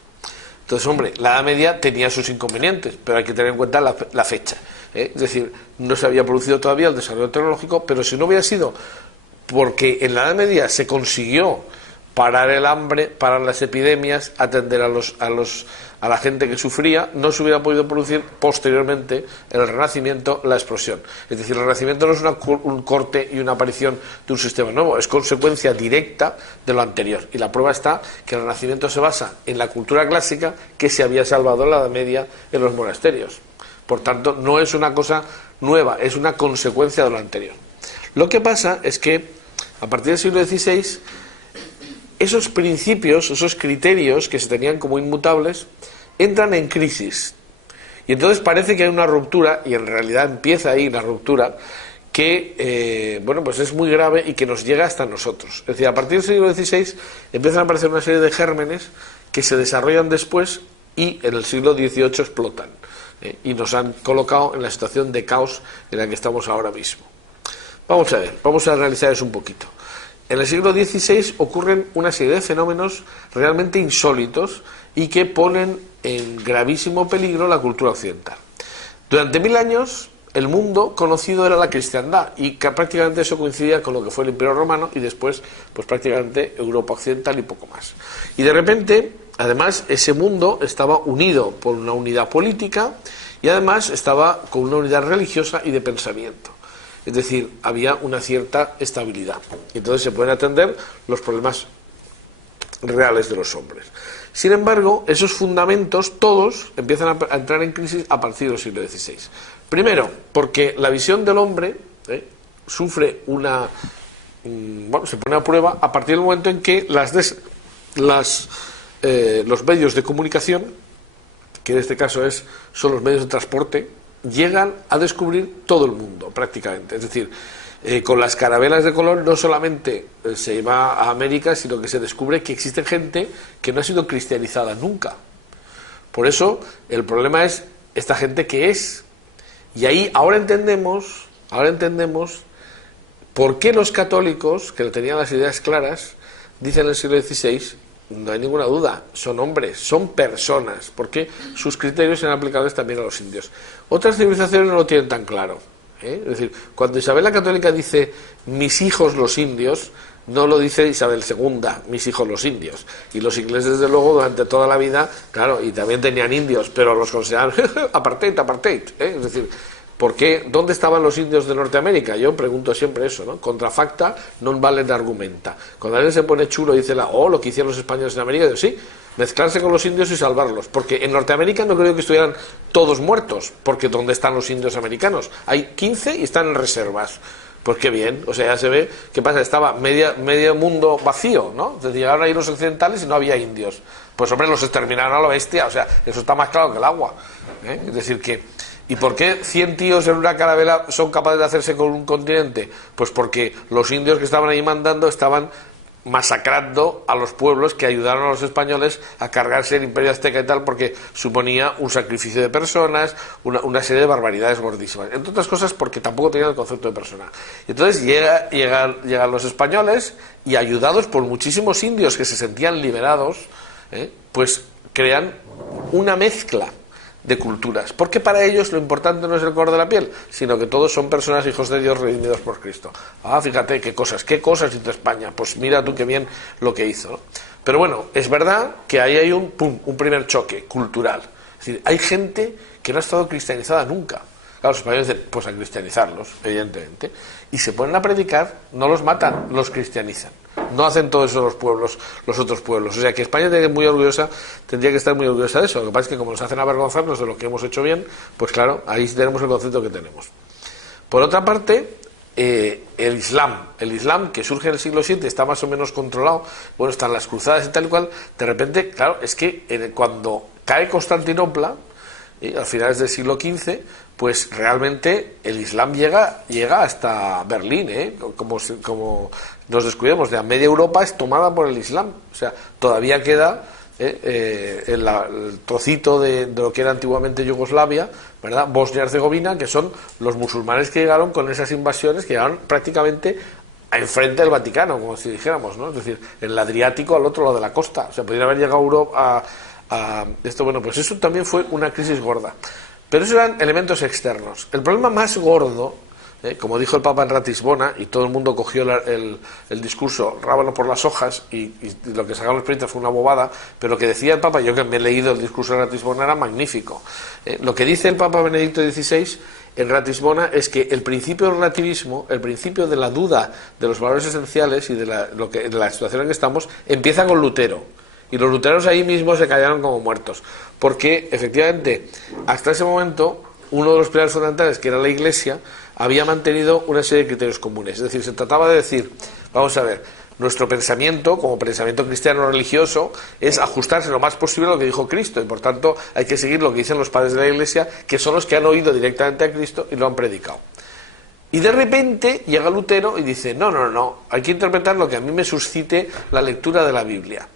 Entonces, hombre, la Edad Media tenía sus inconvenientes, pero hay que tener en cuenta la fecha. Es decir, no se había producido todavía el desarrollo tecnológico, pero si no hubiera sido porque en la Edad Media se consiguió parar el hambre, parar las epidemias, atender a la gente que sufría, no se hubiera podido producir posteriormente en el Renacimiento la explosión. Es decir, el Renacimiento no es un corte y una aparición de un sistema nuevo, es consecuencia directa de lo anterior. Y la prueba está que el Renacimiento se basa en la cultura clásica que se había salvado en la Edad Media en los monasterios. Por tanto, no es una cosa nueva, es una consecuencia de lo anterior. Lo que pasa es que a partir del siglo XVI esos principios, esos criterios que se tenían como inmutables, entran en crisis. Y entonces parece que hay una ruptura, y en realidad empieza ahí la ruptura, que pues es muy grave y que nos llega hasta nosotros. Es decir, a partir del siglo XVI empiezan a aparecer una serie de gérmenes que se desarrollan después y en el siglo XVIII explotan. Y nos han colocado en la situación de caos en la que estamos ahora mismo. Vamos a ver, vamos a analizar eso un poquito. En el siglo XVI ocurren una serie de fenómenos realmente insólitos y que ponen en gravísimo peligro la cultura occidental. Durante 1000 años el mundo conocido era la cristiandad y que prácticamente eso coincidía con lo que fue el Imperio Romano y después pues prácticamente Europa occidental y poco más. Y de repente, además, ese mundo estaba unido por una unidad política y además estaba con una unidad religiosa y de pensamiento. Es decir, había una cierta estabilidad. Entonces se pueden atender los problemas reales de los hombres. Sin embargo, esos fundamentos todos empiezan a entrar en crisis a partir del siglo XVI. Primero, porque la visión del hombre sufre se pone a prueba a partir del momento en que los medios de comunicación, que en este caso son los medios de transporte, llegan a descubrir todo el mundo prácticamente. Es decir, con las carabelas de Colón no solamente se va a América, sino que se descubre que existe gente que no ha sido cristianizada nunca. Por eso el problema es esta gente que es. Y ahí ahora entendemos por qué los católicos, que tenían las ideas claras, dicen en el siglo XVI, no hay ninguna duda, son hombres, son personas, porque sus criterios eran aplicables también a los indios. Otras civilizaciones no lo tienen tan claro. Es decir, cuando Isabel la Católica dice mis hijos los indios, no lo dice Isabel II, mis hijos los indios. Y los ingleses, desde luego, durante toda la vida, claro, y también tenían indios, pero los consideraban apartheid. Es decir, ¿por qué? ¿Dónde estaban los indios de Norteamérica? Yo pregunto siempre eso, ¿no? Contra facta non valen argumenta. Cuando alguien se pone chulo y dice lo que hicieron los españoles en América, digo, sí, mezclarse con los indios y salvarlos, porque en Norteamérica no creo que estuvieran todos muertos, porque ¿dónde están los indios americanos? Hay 15 y están en reservas. Pues qué bien, o sea, ya se ve, ¿qué pasa? Estaba medio mundo vacío, ¿no? Entonces llegaron ahí los occidentales y no había indios. Pues hombre, los exterminaron a la bestia, o sea, eso está más claro que el agua. Es decir, que... ¿Y por qué 100 tíos en una carabela son capaces de hacerse con un continente? Pues porque los indios que estaban ahí mandando estaban masacrando a los pueblos que ayudaron a los españoles a cargarse el imperio azteca y tal, porque suponía un sacrificio de personas, una serie de barbaridades gordísimas. Entre otras cosas porque tampoco tenían el concepto de persona. Entonces llegan los españoles y, ayudados por muchísimos indios que se sentían liberados, pues crean una mezcla de culturas, porque para ellos lo importante no es el color de la piel, sino que todos son personas hijos de Dios redimidos por Cristo. Fíjate qué cosas hizo España, pues mira tú qué bien lo que hizo, ¿no? Pero bueno, es verdad que ahí hay un primer choque cultural. Es decir, hay gente que no ha estado cristianizada nunca. Claro, los españoles dicen, pues a cristianizarlos, evidentemente, y se ponen a predicar, no los matan, los cristianizan. No hacen todo eso los otros pueblos. O sea que España tendría que estar muy orgullosa de eso. Lo que pasa es que como nos hacen avergonzarnos de lo que hemos hecho bien, pues claro, ahí tenemos el concepto que tenemos. Por otra parte, el Islam que surge en el siglo VII está más o menos controlado, bueno, están las cruzadas y tal y cual. De repente, claro, es que cuando cae Constantinopla, a finales del siglo XV, pues realmente el Islam llega hasta Berlín, como nos descuidemos, de a media Europa es tomada por el Islam. O sea, todavía queda el trocito de lo que era antiguamente Yugoslavia, ¿verdad? Bosnia y Herzegovina, que son los musulmanes que llegaron con esas invasiones, que llegaron prácticamente enfrente del Vaticano, como si dijéramos, ¿no? Es decir, en el Adriático, al otro lado de la costa. O sea, podrían haber llegado a Europa a esto. Bueno, pues eso también fue una crisis gorda. Pero esos eran elementos externos. El problema más gordo, como dijo el Papa en Ratisbona, y todo el mundo cogió el discurso rábano por las hojas, y lo que sacaron los periodistas fue una bobada, pero lo que decía el Papa, yo que me he leído el discurso de Ratisbona, era magnífico. Lo que dice el Papa Benedicto XVI en Ratisbona es que el principio del relativismo, el principio de la duda de los valores esenciales y de la situación en que estamos, empieza con Lutero. Y los luteranos ahí mismo se callaron como muertos, porque efectivamente hasta ese momento uno de los pilares fundamentales, que era la Iglesia, había mantenido una serie de criterios comunes. Es decir, se trataba de decir, vamos a ver, nuestro pensamiento como pensamiento cristiano religioso es ajustarse lo más posible a lo que dijo Cristo, y por tanto hay que seguir lo que dicen los padres de la Iglesia, que son los que han oído directamente a Cristo y lo han predicado. Y de repente llega Lutero y dice, no, hay que interpretar lo que a mí me suscite la lectura de la Biblia.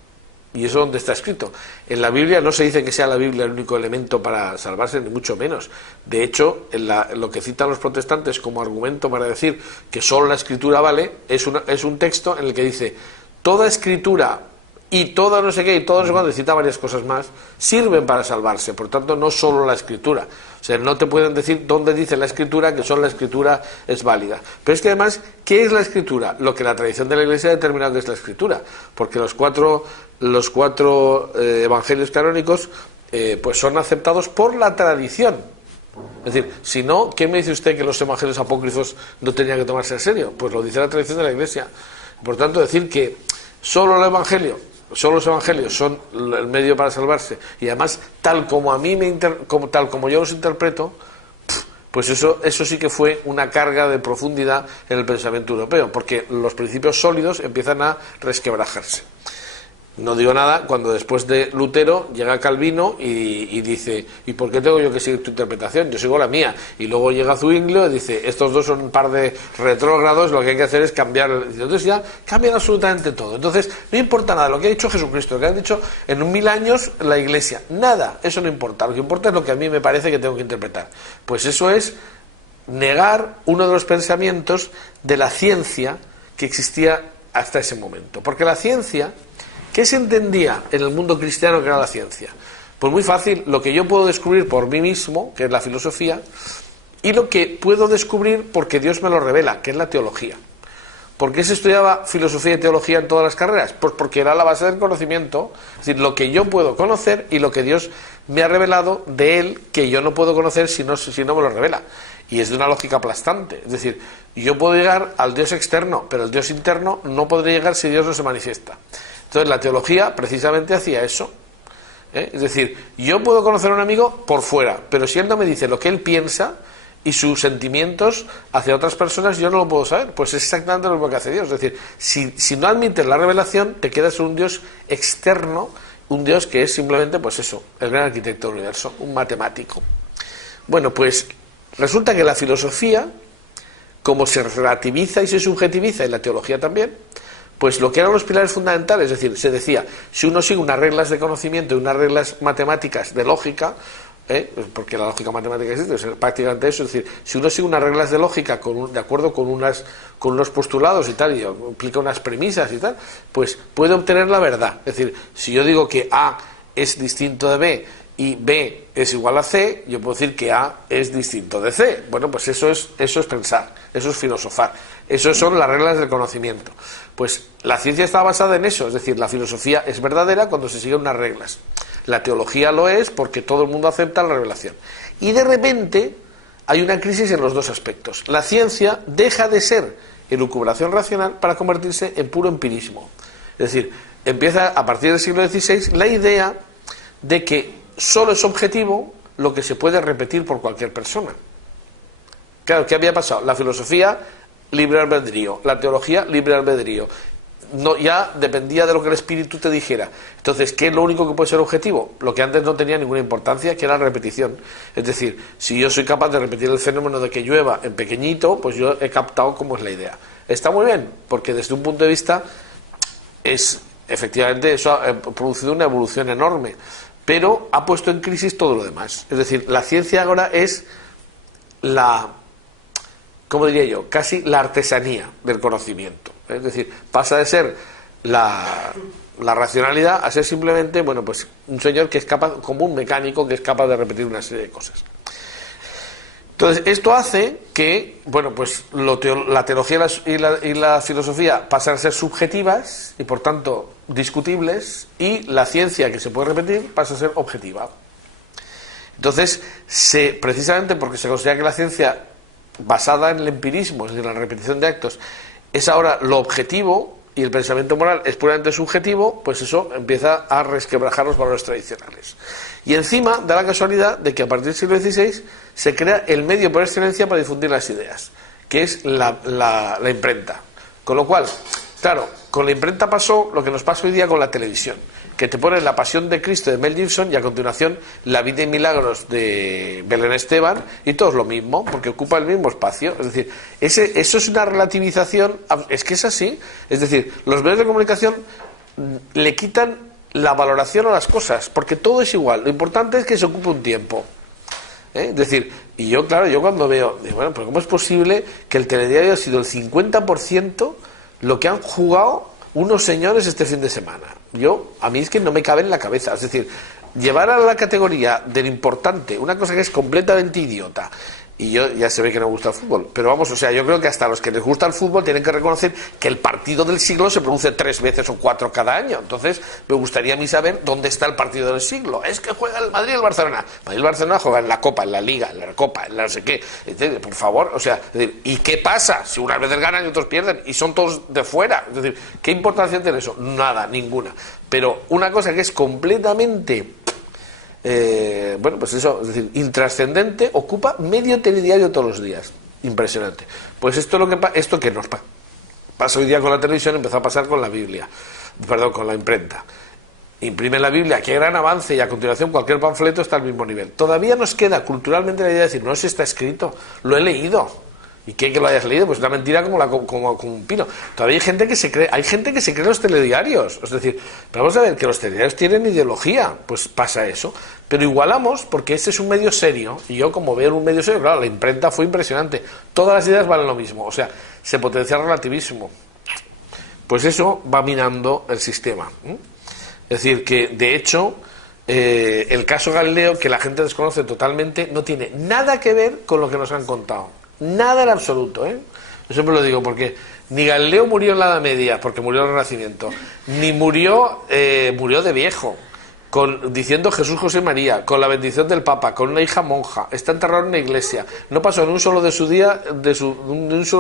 ¿Y eso dónde está escrito? En la Biblia no se dice que sea la Biblia el único elemento para salvarse, ni mucho menos. De hecho, lo que citan los protestantes como argumento para decir que solo la Escritura vale, es un texto en el que dice, toda Escritura y todo no sé qué, y todo no sé cuándo, cita varias cosas más, sirven para salvarse. Por tanto, no solo la Escritura. O sea, no te pueden decir dónde dice la Escritura que solo la Escritura es válida. Pero es que además, ¿qué es la Escritura? Lo que la tradición de la Iglesia ha determinado que es la Escritura. Porque los cuatro evangelios canónicos pues son aceptados por la tradición. Es decir, si no, ¿qué me dice usted que los evangelios apócrifos no tenían que tomarse en serio? Pues lo dice la tradición de la Iglesia. Por tanto, decir que solo los evangelios son el medio para salvarse, y además tal como yo los interpreto, pues eso sí que fue una carga de profundidad en el pensamiento europeo, porque los principios sólidos empiezan a resquebrajarse. No digo nada cuando después de Lutero llega Calvino y dice, ¿y por qué tengo yo que seguir tu interpretación? Yo sigo la mía. Y luego llega Zwinglio y dice, estos dos son un par de retrógrados, lo que hay que hacer es cambiar. Entonces ya cambian absolutamente todo. Entonces no importa nada lo que ha dicho Jesucristo, lo que ha dicho en 1000 años la Iglesia. Nada, eso no importa. Lo que importa es lo que a mí me parece que tengo que interpretar. Pues eso es negar uno de los pensamientos de la ciencia que existía hasta ese momento. Porque la ciencia... ¿Qué se entendía en el mundo cristiano que era la ciencia? Pues muy fácil, lo que yo puedo descubrir por mí mismo, que es la filosofía, y lo que puedo descubrir porque Dios me lo revela, que es la teología. ¿Por qué se estudiaba filosofía y teología en todas las carreras? Pues porque era la base del conocimiento, es decir, lo que yo puedo conocer y lo que Dios me ha revelado de Él, que yo no puedo conocer si no me lo revela. Y es de una lógica aplastante, es decir, yo puedo llegar al Dios externo, pero el Dios interno no podré llegar si Dios no se manifiesta. Entonces la teología precisamente hacía eso. Es decir, yo puedo conocer a un amigo por fuera, pero si él no me dice lo que él piensa y sus sentimientos hacia otras personas, yo no lo puedo saber. Pues es exactamente lo mismo que hace Dios. Es decir, si no admites la revelación, te quedas un Dios externo, un Dios que es simplemente, pues eso, el gran arquitecto del universo, un matemático. Bueno, pues resulta que la filosofía, como se relativiza y se subjetiviza, y la teología también, pues lo que eran los pilares fundamentales, es decir, se decía, si uno sigue unas reglas de conocimiento y unas reglas matemáticas de lógica, porque la lógica matemática existe, es prácticamente eso, es decir, si uno sigue unas reglas de lógica de acuerdo con unos postulados y tal, y implica unas premisas y tal, pues puede obtener la verdad. Es decir, si yo digo que A es distinto de B y B es igual a C, yo puedo decir que A es distinto de C. Bueno, pues eso es pensar, eso es filosofar, eso son las reglas del conocimiento. Pues la ciencia está basada en eso, es decir, la filosofía es verdadera cuando se siguen unas reglas. La teología lo es porque todo el mundo acepta la revelación. Y de repente hay una crisis en los dos aspectos. La ciencia deja de ser elucubración racional para convertirse en puro empirismo. Es decir, empieza a partir del siglo XVI la idea de que solo es objetivo lo que se puede repetir por cualquier persona. Claro, ¿qué había pasado? La filosofía, libre albedrío; la teología, libre albedrío. No, ya dependía de lo que el espíritu te dijera. Entonces, ¿qué es lo único que puede ser objetivo? Lo que antes no tenía ninguna importancia, que era la repetición. Es decir, si yo soy capaz de repetir el fenómeno de que llueva en pequeñito, pues yo he captado cómo es la idea. Está muy bien, porque desde un punto de vista efectivamente eso ha producido una evolución enorme, pero ha puesto en crisis todo lo demás. Es decir, la ciencia ahora es ¿cómo diría yo? Casi la artesanía del conocimiento. Es decir, pasa de ser la racionalidad a ser simplemente, bueno, pues un señor que es capaz, como un mecánico que es capaz de repetir una serie de cosas. Entonces, esto hace que, bueno, pues la teología y la filosofía pasan a ser subjetivas y por tanto discutibles, y la ciencia, que se puede repetir, pasa a ser objetiva. Entonces, precisamente porque se considera que la ciencia basada en el empirismo, es decir, la repetición de actos, es ahora lo objetivo y el pensamiento moral es puramente subjetivo, pues eso empieza a resquebrajar los valores tradicionales. Y encima da la casualidad de que a partir del siglo XVI se crea el medio por excelencia para difundir las ideas, que es la imprenta. Con lo cual, claro, con la imprenta pasó lo que nos pasa hoy día con la televisión, que te ponen La Pasión de Cristo de Mel Gibson y a continuación La Vida y Milagros de Belén Esteban, y todo es lo mismo, porque ocupa el mismo espacio. Es decir, eso es una relativización, es que es así. Es decir, los medios de comunicación le quitan la valoración a las cosas, porque todo es igual, lo importante es que se ocupe un tiempo. Es decir, y yo cuando veo, digo, bueno, pero ¿cómo es posible que el telediario ha sido el 50% lo que han jugado unos señores este fin de semana? A mí es que no me cabe en la cabeza. Es decir, llevar a la categoría del importante una cosa que es completamente idiota, Y yo ya se ve que no gusta el fútbol. Pero vamos, o sea, yo creo que hasta los que les gusta el fútbol tienen que reconocer que el partido del siglo se produce 3 veces o 4 cada año. Entonces, me gustaría a mí saber dónde está el partido del siglo. Es que juega el Madrid y el Barcelona. Madrid y el Barcelona juegan en la Copa, en la Liga, en la Copa, en la no sé qué. Entonces, por favor, o sea, es decir, ¿y qué pasa si unas veces ganan y otros pierden? Y son todos de fuera. Es decir, ¿qué importancia tiene eso? Nada, ninguna. Pero una cosa que es completamente... bueno, pues eso, es decir, intrascendente, ocupa medio telediario todos los días. Impresionante. Pues esto es lo que esto que nos pasa hoy día con la televisión, empezó a pasar con la Biblia, perdón, con la imprenta. Imprimen la Biblia, qué gran avance, y a continuación cualquier panfleto está al mismo nivel. Todavía nos queda culturalmente la idea de decir, no, si está escrito, lo he leído. ¿Y qué que lo hayas leído? Pues una mentira como un pino. Todavía hay gente que se cree los telediarios. Es decir, pero vamos a ver que los telediarios tienen ideología, pues pasa eso. Pero igualamos, porque este es un medio serio, y yo como veo un medio serio, claro, la imprenta fue impresionante. Todas las ideas valen lo mismo, o sea, se potencia el relativismo. Pues eso va minando el sistema. Es decir, que de hecho... el caso Galileo, que la gente desconoce totalmente, no tiene nada que ver con lo que nos han contado. Nada en absoluto, ¿eh? Yo siempre lo digo, porque ni Galileo murió en la Edad Media, porque murió en el Renacimiento, ni murió de viejo, diciendo Jesús, José y María, con la bendición del Papa, con una hija monja, está enterrado en una iglesia, no pasó ni un solo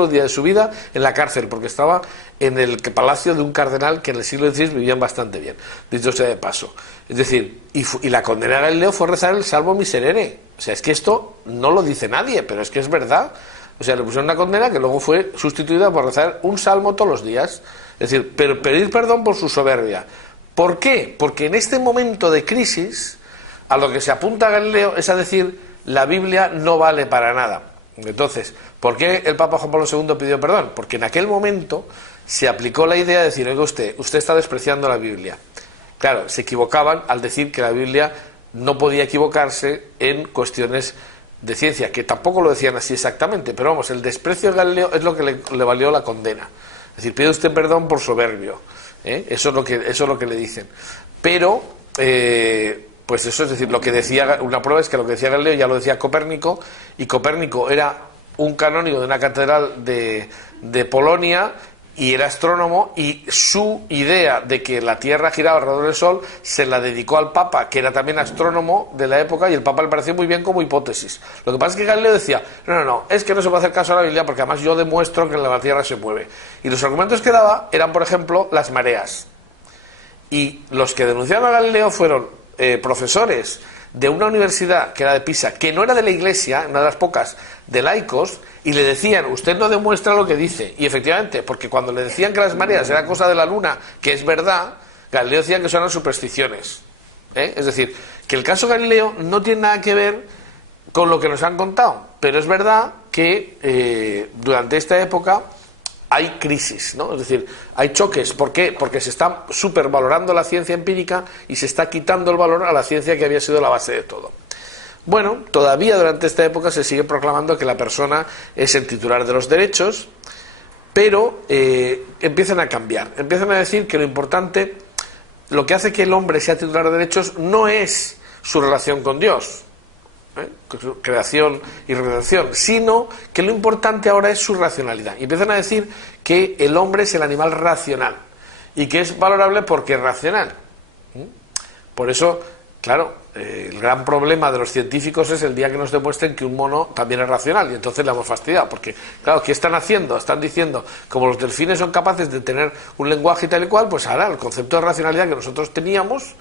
día de su vida en la cárcel, porque estaba en el palacio de un cardenal que en el siglo XVI vivían bastante bien, dicho sea de paso. Es decir, y la condena a Galileo fue rezar el Salmo Miserere. O sea, es que esto no lo dice nadie, pero es que es verdad. O sea, le pusieron una condena que luego fue sustituida por rezar un salmo todos los días. Es decir, pedir perdón por su soberbia. ¿Por qué? Porque en este momento de crisis, a lo que se apunta Galileo es a decir, la Biblia no vale para nada. Entonces, ¿por qué el Papa Juan Pablo II pidió perdón? Porque en aquel momento se aplicó la idea de decir, oiga usted está despreciando la Biblia. Claro, se equivocaban al decir que la Biblia no podía equivocarse en cuestiones de ciencia, que tampoco lo decían así exactamente, pero vamos, el desprecio de Galileo es lo que le valió la condena. Es decir, pide usted perdón por soberbio. Eso es lo que le dicen. Pero, pues eso, es decir, lo que decía, una prueba es que lo que decía Galileo ya lo decía Copérnico, y Copérnico era un canónigo de una catedral de Polonia, y era astrónomo, y su idea de que la Tierra giraba alrededor del Sol se la dedicó al Papa, que era también astrónomo de la época, y el Papa le pareció muy bien como hipótesis. Lo que pasa es que Galileo decía, no, es que no se puede hacer caso a la Biblia porque además yo demuestro que la Tierra se mueve. Y los argumentos que daba eran, por ejemplo, las mareas. Y los que denunciaron a Galileo fueron profesores de una universidad que era de Pisa, que no era de la Iglesia, una de las pocas, de laicos, y le decían, usted no demuestra lo que dice. Y efectivamente, porque cuando le decían que las mareas era cosa de la luna, que es verdad, Galileo decía que eso eran supersticiones. Es decir, que el caso Galileo no tiene nada que ver con lo que nos han contado, pero es verdad que durante esta época hay crisis, ¿no? Es decir, hay choques. ¿Por qué? Porque se está supervalorando la ciencia empírica y se está quitando el valor a la ciencia que había sido la base de todo. Bueno, todavía durante esta época se sigue proclamando que la persona es el titular de los derechos, pero empiezan a cambiar. Empiezan a decir que lo importante, lo que hace que el hombre sea titular de derechos no es su relación con Dios, creación y redención, sino que lo importante ahora es su racionalidad. Y empiezan a decir que el hombre es el animal racional y que es valorable porque es racional. Por eso, claro, el gran problema de los científicos es el día que nos demuestren que un mono también es racional, y entonces le hemos fastidiado, porque, claro, ¿qué están haciendo? Están diciendo, como los delfines son capaces de tener un lenguaje y tal y cual, pues ahora el concepto de racionalidad que nosotros teníamos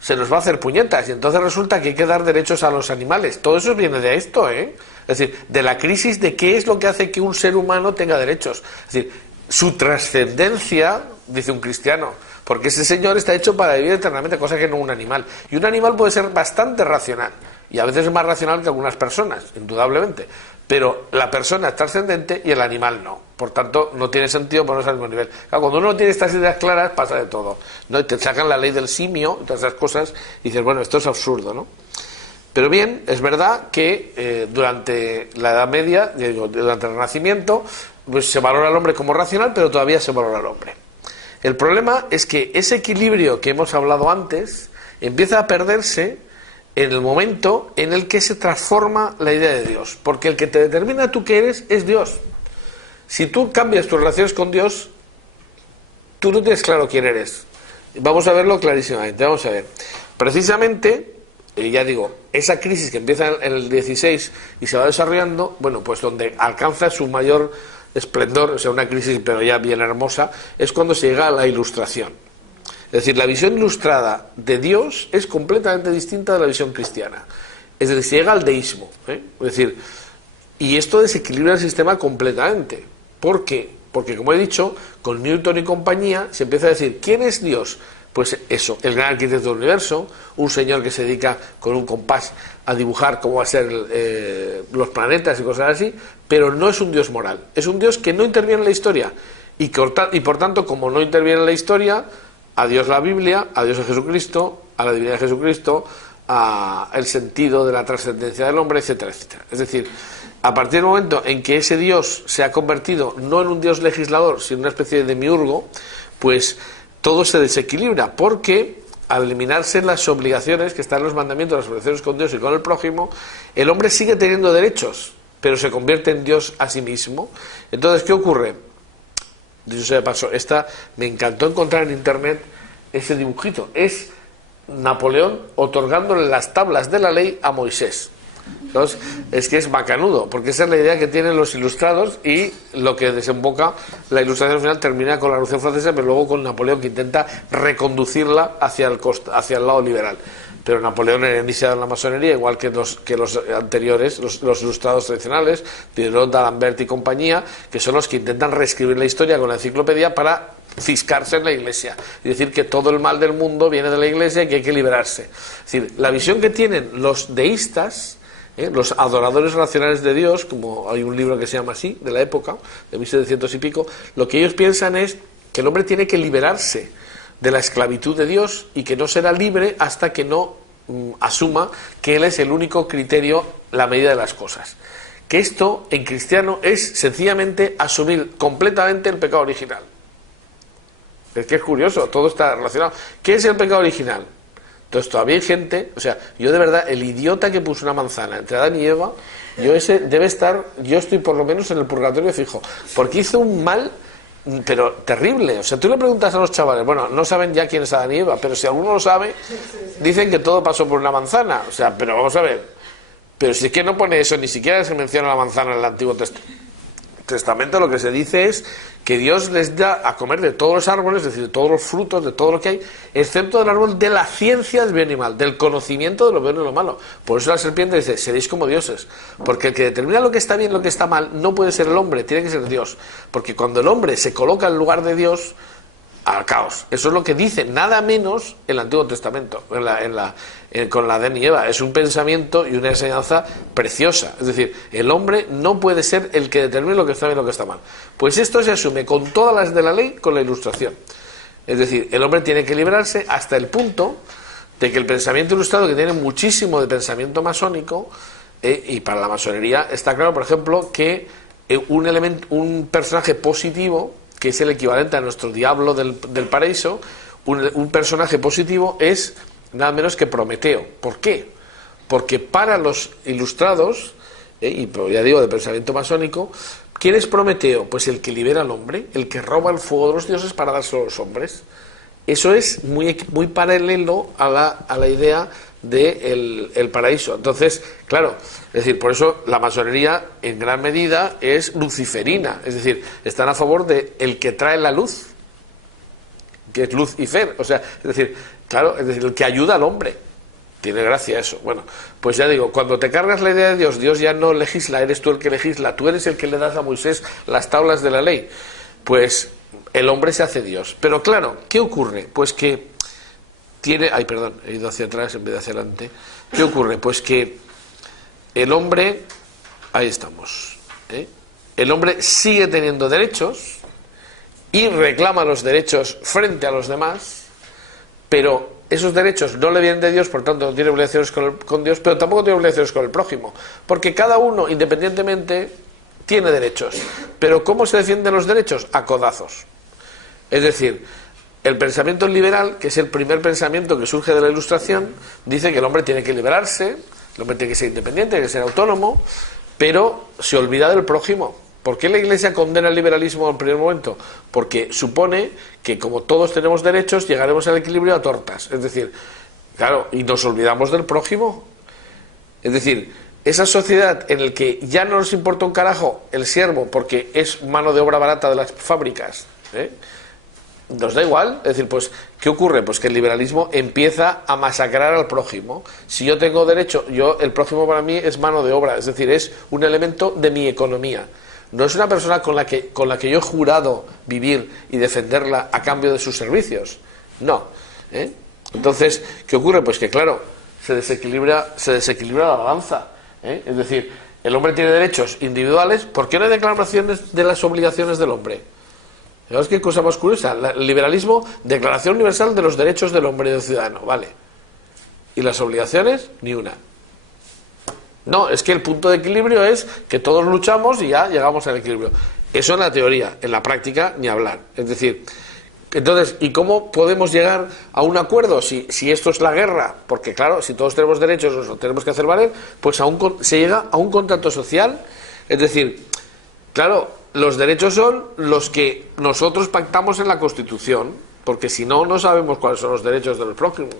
se nos va a hacer puñetas, y entonces resulta que hay que dar derechos a los animales. Todo eso viene de esto, Es decir, de la crisis de qué es lo que hace que un ser humano tenga derechos. Es decir, su trascendencia, dice un cristiano, porque ese señor está hecho para vivir eternamente, cosa que no un animal. Y un animal puede ser bastante racional, y a veces es más racional que algunas personas, indudablemente. Pero la persona es trascendente y el animal no. Por tanto, no tiene sentido ponerse al mismo nivel. Claro, cuando uno no tiene estas ideas claras, pasa de todo, ¿no? Y te sacan la ley del simio y todas esas cosas, y dices, bueno, esto es absurdo, ¿no? Pero bien, es verdad que durante la Edad Media, durante el Renacimiento, pues se valora al hombre como racional, pero todavía se valora al hombre. El problema es que ese equilibrio que hemos hablado antes empieza a perderse en el momento en el que se transforma la idea de Dios, porque el que te determina tú qué eres es Dios. Si tú cambias tus relaciones con Dios, tú no tienes claro quién eres. Vamos a verlo clarísimamente. Vamos a ver. Precisamente, ya digo, esa crisis que empieza en el 16 y se va desarrollando, bueno, pues donde alcanza su mayor esplendor, o sea, una crisis pero ya bien hermosa, es cuando se llega a la Ilustración. Es decir, la visión ilustrada de Dios es completamente distinta de la visión cristiana. Es decir, se llega al deísmo. Es decir, y esto desequilibra el sistema completamente. ¿Por qué? Porque, como he dicho, con Newton y compañía se empieza a decir, ¿quién es Dios? Pues eso, el gran arquitecto del universo, un señor que se dedica con un compás a dibujar cómo va a ser los planetas y cosas así, pero no es un Dios moral, es un Dios que no interviene en la historia y por tanto, como no interviene en la historia, adiós la Biblia, adiós a Jesucristo, a la divinidad de Jesucristo, al sentido de la trascendencia del hombre, etcétera, etcétera. Es decir, a partir del momento en que ese Dios se ha convertido no en un Dios legislador, sino en una especie de demiurgo, pues todo se desequilibra, porque al eliminarse las obligaciones que están en los mandamientos, las obligaciones con Dios y con el prójimo, el hombre sigue teniendo derechos, pero se convierte en Dios a sí mismo. Entonces, ¿qué ocurre? Dicho sea de paso, me encantó encontrar en internet ese dibujito. Es Napoleón otorgándole las tablas de la ley a Moisés. Entonces, es que es bacanudo, porque esa es la idea que tienen los ilustrados, y lo que desemboca la Ilustración final termina con la Revolución Francesa, pero luego con Napoleón, que intenta reconducirla hacia el lado liberal. Pero Napoleón era iniciado en la masonería, igual que los anteriores, los ilustrados tradicionales, Diderot, D'Alembert y compañía, que son los que intentan reescribir la historia con la enciclopedia para ciscarse en la Iglesia y decir que todo el mal del mundo viene de la Iglesia y que hay que liberarse. Es decir, la visión que tienen los deístas, los adoradores racionales de Dios, como hay un libro que se llama así, de la época, de 1700 y pico, lo que ellos piensan es que el hombre tiene que liberarse de la esclavitud de Dios y que no será libre hasta que no asuma que Él es el único criterio, la medida de las cosas. Que esto en cristiano es sencillamente asumir completamente el pecado original. Es que es curioso, todo está relacionado. ¿Qué es el pecado original? Entonces todavía hay gente, o sea, yo de verdad, el idiota que puso una manzana entre Adán y Eva, yo estoy por lo menos en el purgatorio fijo, porque hizo un mal, pero terrible. O sea, tú le preguntas a los chavales, bueno, no saben ya quién es Adán y Eva, pero si alguno lo sabe, dicen que todo pasó por una manzana. O sea, pero vamos a ver, pero si es que no pone eso, ni siquiera se menciona la manzana en el Antiguo Testamento. Lo que se dice es que Dios les da a comer de todos los árboles, es decir, de todos los frutos, de todo lo que hay, excepto del árbol de la ciencia del bien y mal, del conocimiento de lo bueno y lo malo. Por eso la serpiente dice, seréis como dioses, porque el que determina lo que está bien y lo que está mal no puede ser el hombre, tiene que ser Dios, porque cuando el hombre se coloca en lugar de Dios, al caos. Eso es lo que dice nada menos el Antiguo Testamento con la Adán y Eva. Es un pensamiento y una enseñanza preciosa. Es decir, el hombre no puede ser el que determine lo que está bien y lo que está mal. Pues esto se asume con todas las de la ley, con la Ilustración. Es decir, el hombre tiene que librarse hasta el punto de que el pensamiento ilustrado, que tiene muchísimo de pensamiento masónico, y para la masonería está claro, por ejemplo, que un personaje positivo, que es el equivalente a nuestro diablo del paraíso, un personaje positivo es nada menos que Prometeo. ¿Por qué? Porque para los ilustrados, y ya digo de pensamiento masónico, ¿quién es Prometeo? Pues el que libera al hombre, el que roba el fuego de los dioses para dárselo a los hombres. Eso es muy paralelo a la idea del paraíso. Entonces, claro, es decir, por eso la masonería en gran medida es luciferina, es decir, están a favor de el que trae la luz, que es Lucifer, o sea, es decir, claro, es decir, el que ayuda al hombre. Tiene gracia eso. Bueno, pues ya digo, cuando te cargas la idea de Dios, Dios ya no legisla, eres tú el que legisla, tú eres el que le das a Moisés las tablas de la ley. Pues el hombre se hace Dios. Pero claro, ¿qué ocurre? Pues que he ido hacia atrás en vez de hacia adelante. ¿Qué ocurre? Pues que el hombre, ahí estamos, el hombre sigue teniendo derechos y reclama los derechos frente a los demás, pero esos derechos no le vienen de Dios, por tanto no tiene obligaciones con Dios, pero tampoco tiene obligaciones con el prójimo, porque cada uno independientemente tiene derechos. Pero ¿cómo se defienden los derechos? A codazos. Es decir, El pensamiento liberal, que es el primer pensamiento que surge de la Ilustración, dice que el hombre tiene que liberarse, el hombre tiene que ser independiente, tiene que ser autónomo, pero se olvida del prójimo. ¿Por qué la Iglesia condena el liberalismo en primer momento? Porque supone que como todos tenemos derechos, llegaremos al equilibrio a tortas. Es decir, claro, y nos olvidamos del prójimo. Es decir, esa sociedad en la que ya no nos importa un carajo el siervo porque es mano de obra barata de las fábricas, nos da igual. Es decir, pues, ¿qué ocurre? Pues que el liberalismo empieza a masacrar al prójimo. Si yo tengo derecho, el prójimo para mí es mano de obra, es decir, es un elemento de mi economía. No es una persona con la que yo he jurado vivir y defenderla a cambio de sus servicios. No. Entonces, ¿qué ocurre? Pues que, claro, se desequilibra la balanza. Es decir, el hombre tiene derechos individuales. ¿Por qué no hay declaraciones de las obligaciones del hombre? ¿Sabes qué cosa más curiosa? El liberalismo, Declaración Universal de los Derechos del Hombre y del Ciudadano, vale. ¿Y las obligaciones? Ni una. No, es que el punto de equilibrio es que todos luchamos y ya llegamos al equilibrio. Eso en la teoría, en la práctica ni hablar. Es decir, entonces, ¿y cómo podemos llegar a un acuerdo si esto es la guerra? Porque claro, si todos tenemos derechos, nos lo tenemos que hacer valer, pues se llega a un contrato social. Es decir, claro, los derechos son los que nosotros pactamos en la Constitución, porque si no, no sabemos cuáles son los derechos de los prójimos.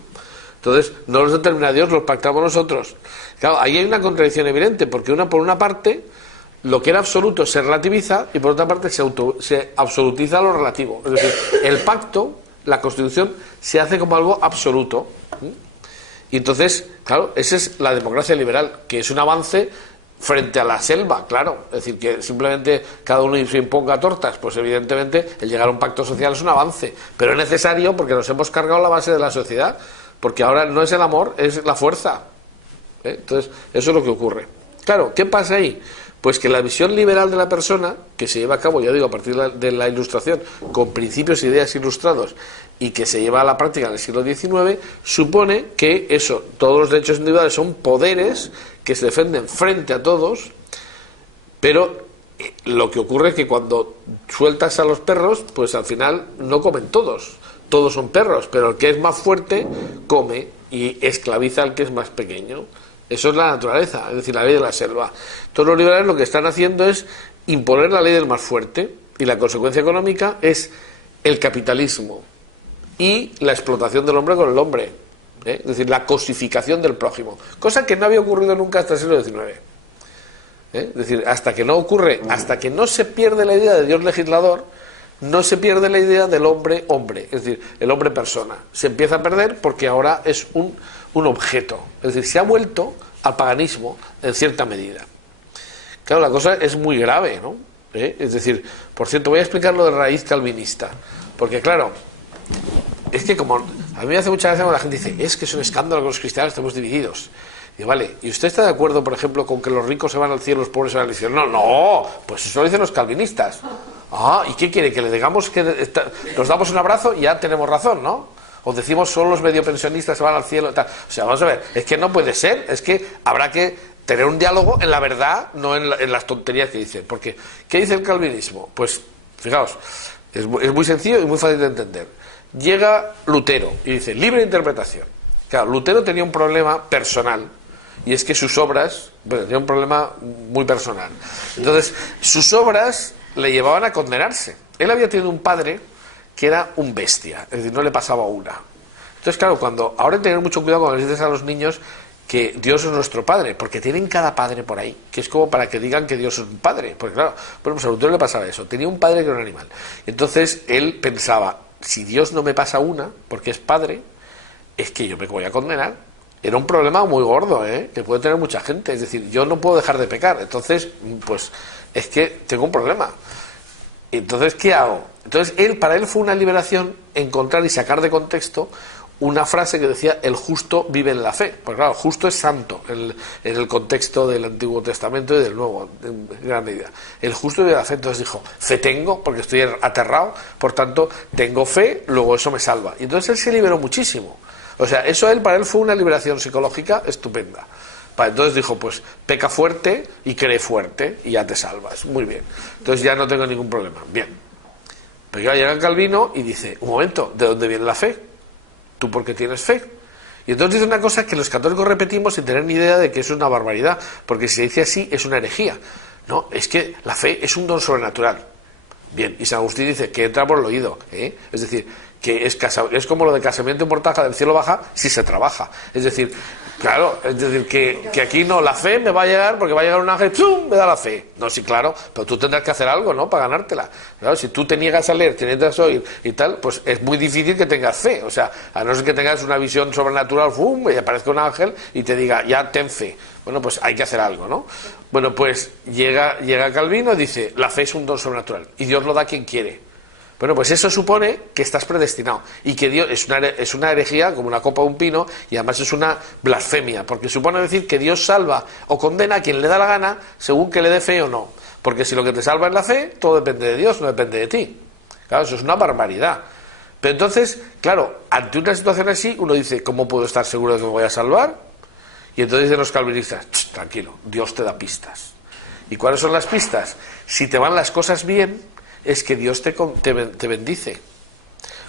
Entonces, no los determina Dios, los pactamos nosotros. Claro, ahí hay una contradicción evidente, porque por una parte, lo que era absoluto se relativiza y por otra parte se absolutiza lo relativo. Es decir, el pacto, la Constitución, se hace como algo absoluto. Y entonces, claro, esa es la democracia liberal, que es un avance frente a la selva, claro. Es decir, que simplemente cada uno se imponga tortas, pues evidentemente el llegar a un pacto social es un avance, pero es necesario porque nos hemos cargado la base de la sociedad, porque ahora no es el amor, es la fuerza. Entonces, eso es lo que ocurre. Claro, ¿qué pasa ahí? Pues que la visión liberal de la persona, que se lleva a cabo, ya digo, a partir de la Ilustración, con principios e ideas ilustrados, y que se lleva a la práctica en el siglo XIX, supone que todos los derechos individuales son poderes que se defienden frente a todos, pero lo que ocurre es que cuando sueltas a los perros, pues al final no comen todos son perros, pero el que es más fuerte come y esclaviza al que es más pequeño. Eso es la naturaleza, es decir, la ley de la selva. Todos los liberales lo que están haciendo es imponer la ley del más fuerte, y la consecuencia económica es el capitalismo y la explotación del hombre con el hombre, es decir, la cosificación del prójimo, cosa que no había ocurrido nunca hasta el siglo XIX. Es decir, hasta que no se pierde la idea de Dios legislador, no se pierde la idea del hombre, es decir, el hombre persona. Se empieza a perder porque ahora es un objeto. Es decir, se ha vuelto al paganismo en cierta medida. Claro, la cosa es muy grave, ¿no? Es decir, por cierto, voy a explicar lo de raíz calvinista. Porque claro, es que como a mí me hace mucha gracia cuando la gente dice, es que es un escándalo que los cristianos estamos divididos. Y vale, ¿y usted está de acuerdo, por ejemplo, con que los ricos se van al cielo y los pobres se van al infierno? No, pues eso lo dicen los calvinistas. ¿Y qué quiere? ¿Que le digamos que nos damos un abrazo y ya tenemos razón, no? O decimos solo los medio pensionistas se van al cielo y tal. O sea, vamos a ver, es que no puede ser, es que habrá que tener un diálogo en la verdad, no en las tonterías que dicen. Porque, ¿qué dice el calvinismo? Pues, fijaos, es muy sencillo y muy fácil de entender. Llega Lutero y dice, libre interpretación. Claro, Lutero tenía un problema personal, y es que sus obras, tenía un problema muy personal. Entonces, sus obras le llevaban a condenarse. Él había tenido un padre que era un bestia, es decir, no le pasaba una. Entonces, claro, ahora hay que tener mucho cuidado cuando les dices a los niños que Dios es nuestro padre, porque tienen cada padre por ahí, que es como para que digan que Dios es un padre, porque claro, pues a Lutero le pasaba eso, tenía un padre que era un animal. Entonces, él pensaba, si Dios no me pasa una, porque es padre, es que yo me voy a condenar. Era un problema muy gordo, que puede tener mucha gente. Es decir, yo no puedo dejar de pecar. Entonces, pues, es que tengo un problema. Entonces, ¿qué hago? Entonces, para él fue una liberación encontrar y sacar de contexto una frase que decía, el justo vive en la fe. Pues claro, justo es santo en el contexto del Antiguo Testamento y del Nuevo, en gran medida. El justo vive en la fe. Entonces dijo, fe tengo, porque estoy aterrado, por tanto, tengo fe, luego eso me salva. Y entonces él se liberó muchísimo. O sea, eso para él fue una liberación psicológica estupenda. Entonces dijo, pues peca fuerte y cree fuerte y ya te salvas. Muy bien. Entonces ya no tengo ningún problema. Bien. Pero llega Calvino y dice, un momento, ¿de dónde viene la fe? ¿Tú por qué tienes fe? Y entonces dice una cosa que los católicos repetimos sin tener ni idea de que eso es una barbaridad, porque si se dice así es una herejía. No, es que la fe es un don sobrenatural. Bien, y San Agustín dice que entra por el oído, es decir, que es como lo de casamiento y mortaja del cielo baja si se trabaja. Es decir, claro, es decir, que aquí no, la fe me va a llegar porque va a llegar un ángel, ¡pum!, me da la fe. No, sí, claro, pero tú tendrás que hacer algo, ¿no?, para ganártela. Claro, si tú te niegas a leer, te niegas a oír y tal, pues es muy difícil que tengas fe. O sea, a no ser que tengas una visión sobrenatural, ¡pum!, y aparezca un ángel y te diga, ya ten fe. Bueno, pues hay que hacer algo, ¿no? Bueno, pues llega Calvino y dice, la fe es un don sobrenatural y Dios lo da a quien quiere. Bueno, pues eso supone que estás predestinado y que Dios es una herejía como una copa de un pino, y además es una blasfemia, porque supone decir que Dios salva o condena a quien le da la gana según que le dé fe o no, porque si lo que te salva es la fe, todo depende de Dios, no depende de ti. Claro, eso es una barbaridad. Pero entonces, claro, ante una situación así uno dice, ¿cómo puedo estar seguro de que me voy a salvar? Y entonces dicen los calvinistas, tranquilo, Dios te da pistas. ¿Y cuáles son las pistas? Si te van las cosas bien, es que Dios te bendice.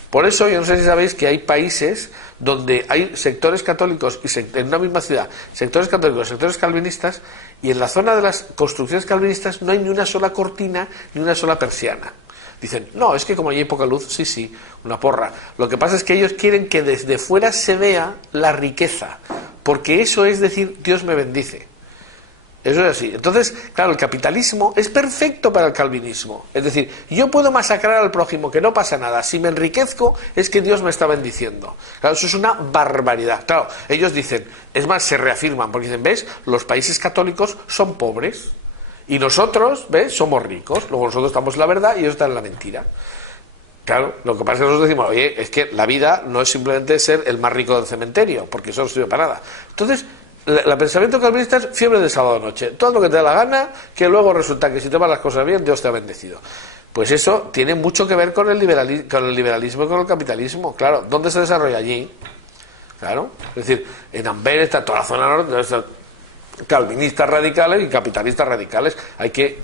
Por eso, yo no sé si sabéis que hay países donde hay sectores católicos, y en una misma ciudad, sectores católicos, sectores calvinistas, y en la zona de las construcciones calvinistas no hay ni una sola cortina, ni una sola persiana. Dicen, no, es que como hay poca luz, sí, una porra. Lo que pasa es que ellos quieren que desde fuera se vea la riqueza, porque eso es decir, Dios me bendice. Eso es así. Entonces, claro, el capitalismo es perfecto para el calvinismo. Es decir, yo puedo masacrar al prójimo, que no pasa nada. Si me enriquezco, es que Dios me está bendiciendo. Claro, eso es una barbaridad. Claro, ellos dicen, es más, se reafirman, porque dicen, ¿ves? Los países católicos son pobres y nosotros, ¿ves?, somos ricos. Luego nosotros estamos en la verdad y ellos están en la mentira. Claro, lo que pasa es que nosotros decimos, oye, es que la vida no es simplemente ser el más rico del cementerio, porque eso no sirve para nada. Entonces, el pensamiento calvinista es fiebre de sábado noche, todo lo que te da la gana, que luego resulta que si te van las cosas bien, Dios te ha bendecido. Pues eso tiene mucho que ver con el liberalismo y con el capitalismo. Claro, ¿dónde se desarrolla allí? Claro, es decir, en Amberes está toda la zona norte, calvinistas radicales y capitalistas radicales.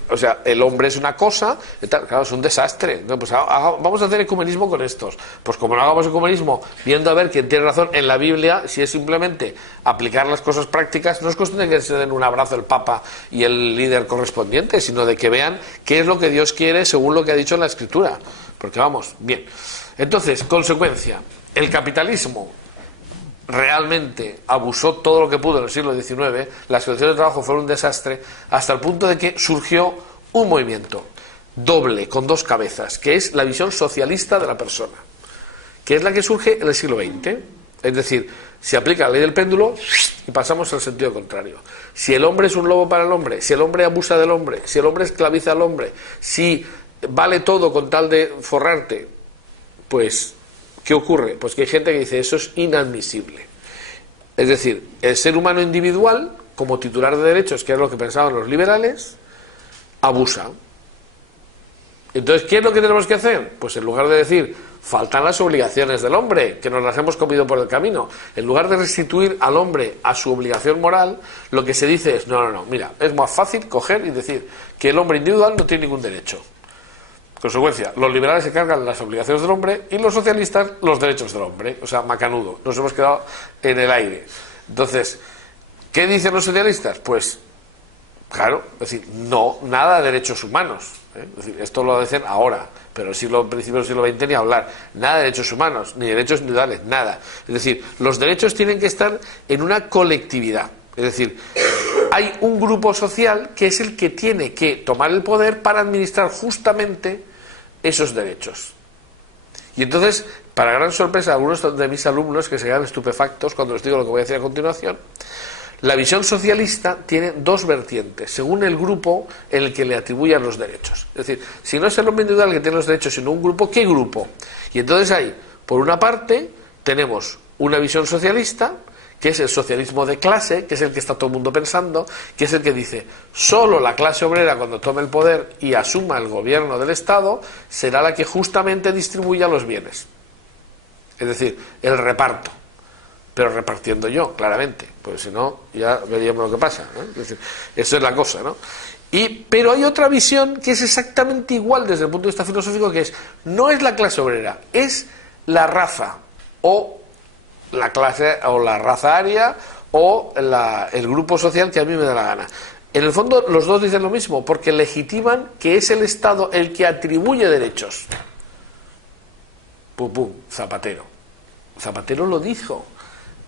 O sea, el hombre es una cosa, claro, es un desastre. No, pues vamos a hacer ecumenismo con estos. Pues como no hagamos ecumenismo viendo a ver quién tiene razón en la Biblia, si es simplemente aplicar las cosas prácticas, no es cuestión de que se den un abrazo el Papa y el líder correspondiente, sino de que vean qué es lo que Dios quiere según lo que ha dicho en la Escritura. Porque vamos, bien. Entonces, consecuencia, el capitalismo realmente abusó todo lo que pudo en el siglo XIX, las condiciones de trabajo fueron un desastre, hasta el punto de que surgió un movimiento doble, con dos cabezas, que es la visión socialista de la persona, que es la que surge en el siglo XX. Es decir, se aplica la ley del péndulo y pasamos al sentido contrario. Si el hombre es un lobo para el hombre, si el hombre abusa del hombre, si el hombre esclaviza al hombre, si vale todo con tal de forrarte, pues ¿qué ocurre? Pues que hay gente que dice eso es inadmisible. Es decir, el ser humano individual, como titular de derechos, que es lo que pensaban los liberales, abusa. Entonces, ¿qué es lo que tenemos que hacer? Pues en lugar de decir, faltan las obligaciones del hombre, que nos las hemos comido por el camino, en lugar de restituir al hombre a su obligación moral, lo que se dice es, no, mira, es más fácil coger y decir que el hombre individual no tiene ningún derecho. Consecuencia, los liberales se cargan las obligaciones del hombre y los socialistas los derechos del hombre. O sea, macanudo, nos hemos quedado en el aire. Entonces, ¿qué dicen los socialistas? Pues, claro, es decir, no, nada de derechos humanos. Es decir, esto lo dicen ahora, pero en principio del siglo XX ni hablar. Nada de derechos humanos, ni derechos individuales, nada. Es decir, los derechos tienen que estar en una colectividad. Es decir, hay un grupo social que es el que tiene que tomar el poder para administrar justamente esos derechos. Y entonces, para gran sorpresa de algunos de mis alumnos que se quedan estupefactos cuando les digo lo que voy a decir a continuación, la visión socialista tiene dos vertientes, según el grupo en el que le atribuyan los derechos. Es decir, si no es el hombre individual el que tiene los derechos, sino un grupo, ¿qué grupo? Y entonces ahí, por una parte, tenemos una visión socialista, que es el socialismo de clase, que es el que está todo el mundo pensando, que es el que dice, solo la clase obrera cuando tome el poder y asuma el gobierno del Estado, será la que justamente distribuya los bienes. Es decir, el reparto. pero repartiendo yo, claramente, porque si no, ya veríamos lo que pasa, ¿no? Es decir, eso es la cosa, ¿no? Pero hay otra visión que es exactamente igual desde el punto de vista filosófico, que no es la clase obrera, es la raza, o la clase, o la raza aria, o el grupo social que a mí me da la gana. En el fondo los dos dicen lo mismo, porque legitiman que es el Estado el que atribuye derechos. Pum, pum, Zapatero. Zapatero lo dijo.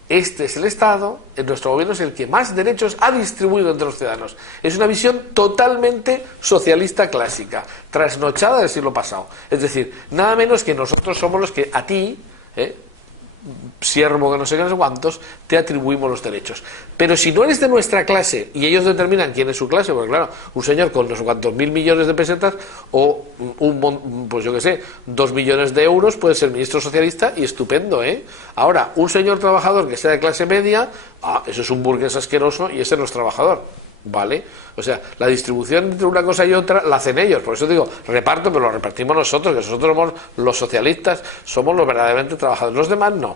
Este es el Estado, nuestro gobierno es el que más derechos ha distribuido entre los ciudadanos. Es una visión totalmente socialista clásica, trasnochada del siglo pasado. Es decir, nada menos que nosotros somos los que a ti, siervo que no sé qué, no sé cuántos, te atribuimos los derechos. Pero si no eres de nuestra clase y ellos determinan quién es su clase, porque claro, un señor con no sé cuántos 1.000 millones de pesetas o pues yo qué sé, 2 millones de euros puede ser ministro socialista y estupendo, ¿eh? Ahora, un señor trabajador que sea de clase media, eso es un burgués asqueroso y ese no es trabajador. ¿Vale? O sea, la distribución entre una cosa y otra la hacen ellos. Por eso digo, reparto, pero lo repartimos nosotros, que nosotros somos los socialistas, somos los verdaderamente trabajadores. Los demás no.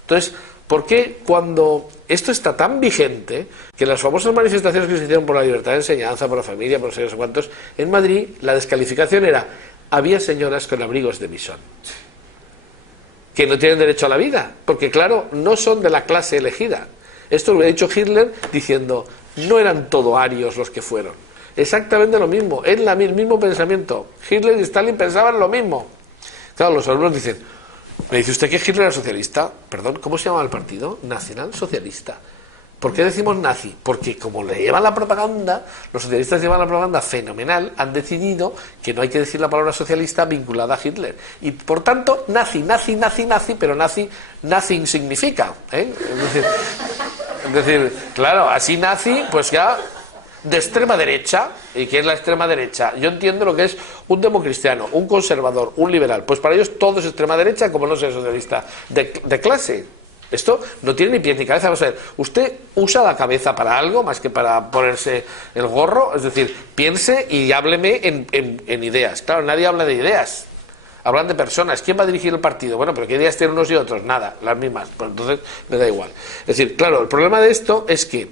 Entonces, ¿por qué cuando esto está tan vigente, que las famosas manifestaciones que se hicieron por la libertad de enseñanza, por la familia, por no sé cuántos, en Madrid la descalificación era, había señoras con abrigos de visón, que no tienen derecho a la vida, porque claro, no son de la clase elegida. Esto lo ha dicho Hitler diciendo, no eran todo arios los que fueron. Exactamente lo mismo, es el mismo pensamiento. Hitler y Stalin pensaban lo mismo. Claro, los alumnos dicen, ¿me dice usted que Hitler era socialista? Perdón, ¿cómo se llamaba el partido? Nacional Socialista. ¿Por qué decimos nazi? Porque como le llevan la propaganda, los socialistas llevan la propaganda fenomenal, han decidido que no hay que decir la palabra socialista vinculada a Hitler. Y por tanto, nazi, pero nazi significa, ¿eh? Es decir, claro, así nazi, pues ya de extrema derecha. ¿Y qué es la extrema derecha? Yo entiendo lo que es un democristiano, un conservador, un liberal. Pues para ellos todo es extrema derecha, como no sea socialista de clase. Esto no tiene ni pies ni cabeza. Vamos a ver, usted usa la cabeza para algo más que para ponerse el gorro. Es decir, piense y hábleme en ideas. Claro, nadie habla de ideas. Hablan de personas. ¿Quién va a dirigir el partido? Bueno, pero ¿qué ideas tienen unos y otros? Nada, las mismas. Pues entonces me da igual. Es decir, claro, el problema de esto es que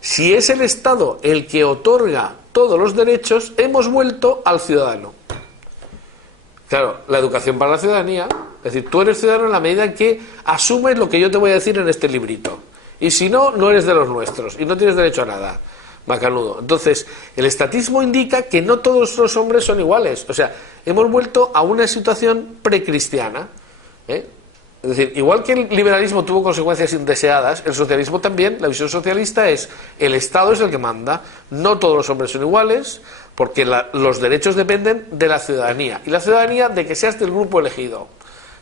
si es el Estado el que otorga todos los derechos, hemos vuelto al ciudadano. Claro, la educación para la ciudadanía, es decir, tú eres ciudadano en la medida en que asumes lo que yo te voy a decir en este librito. Y si no, no eres de los nuestros y no tienes derecho a nada. Macanudo. Entonces, el estatismo indica que no todos los hombres son iguales. O sea, hemos vuelto a una situación precristiana. Es decir, igual que el liberalismo tuvo consecuencias indeseadas, el socialismo también, la visión socialista es, el Estado es el que manda, no todos los hombres son iguales, porque los derechos dependen de la ciudadanía. Y la ciudadanía de que seas del grupo elegido.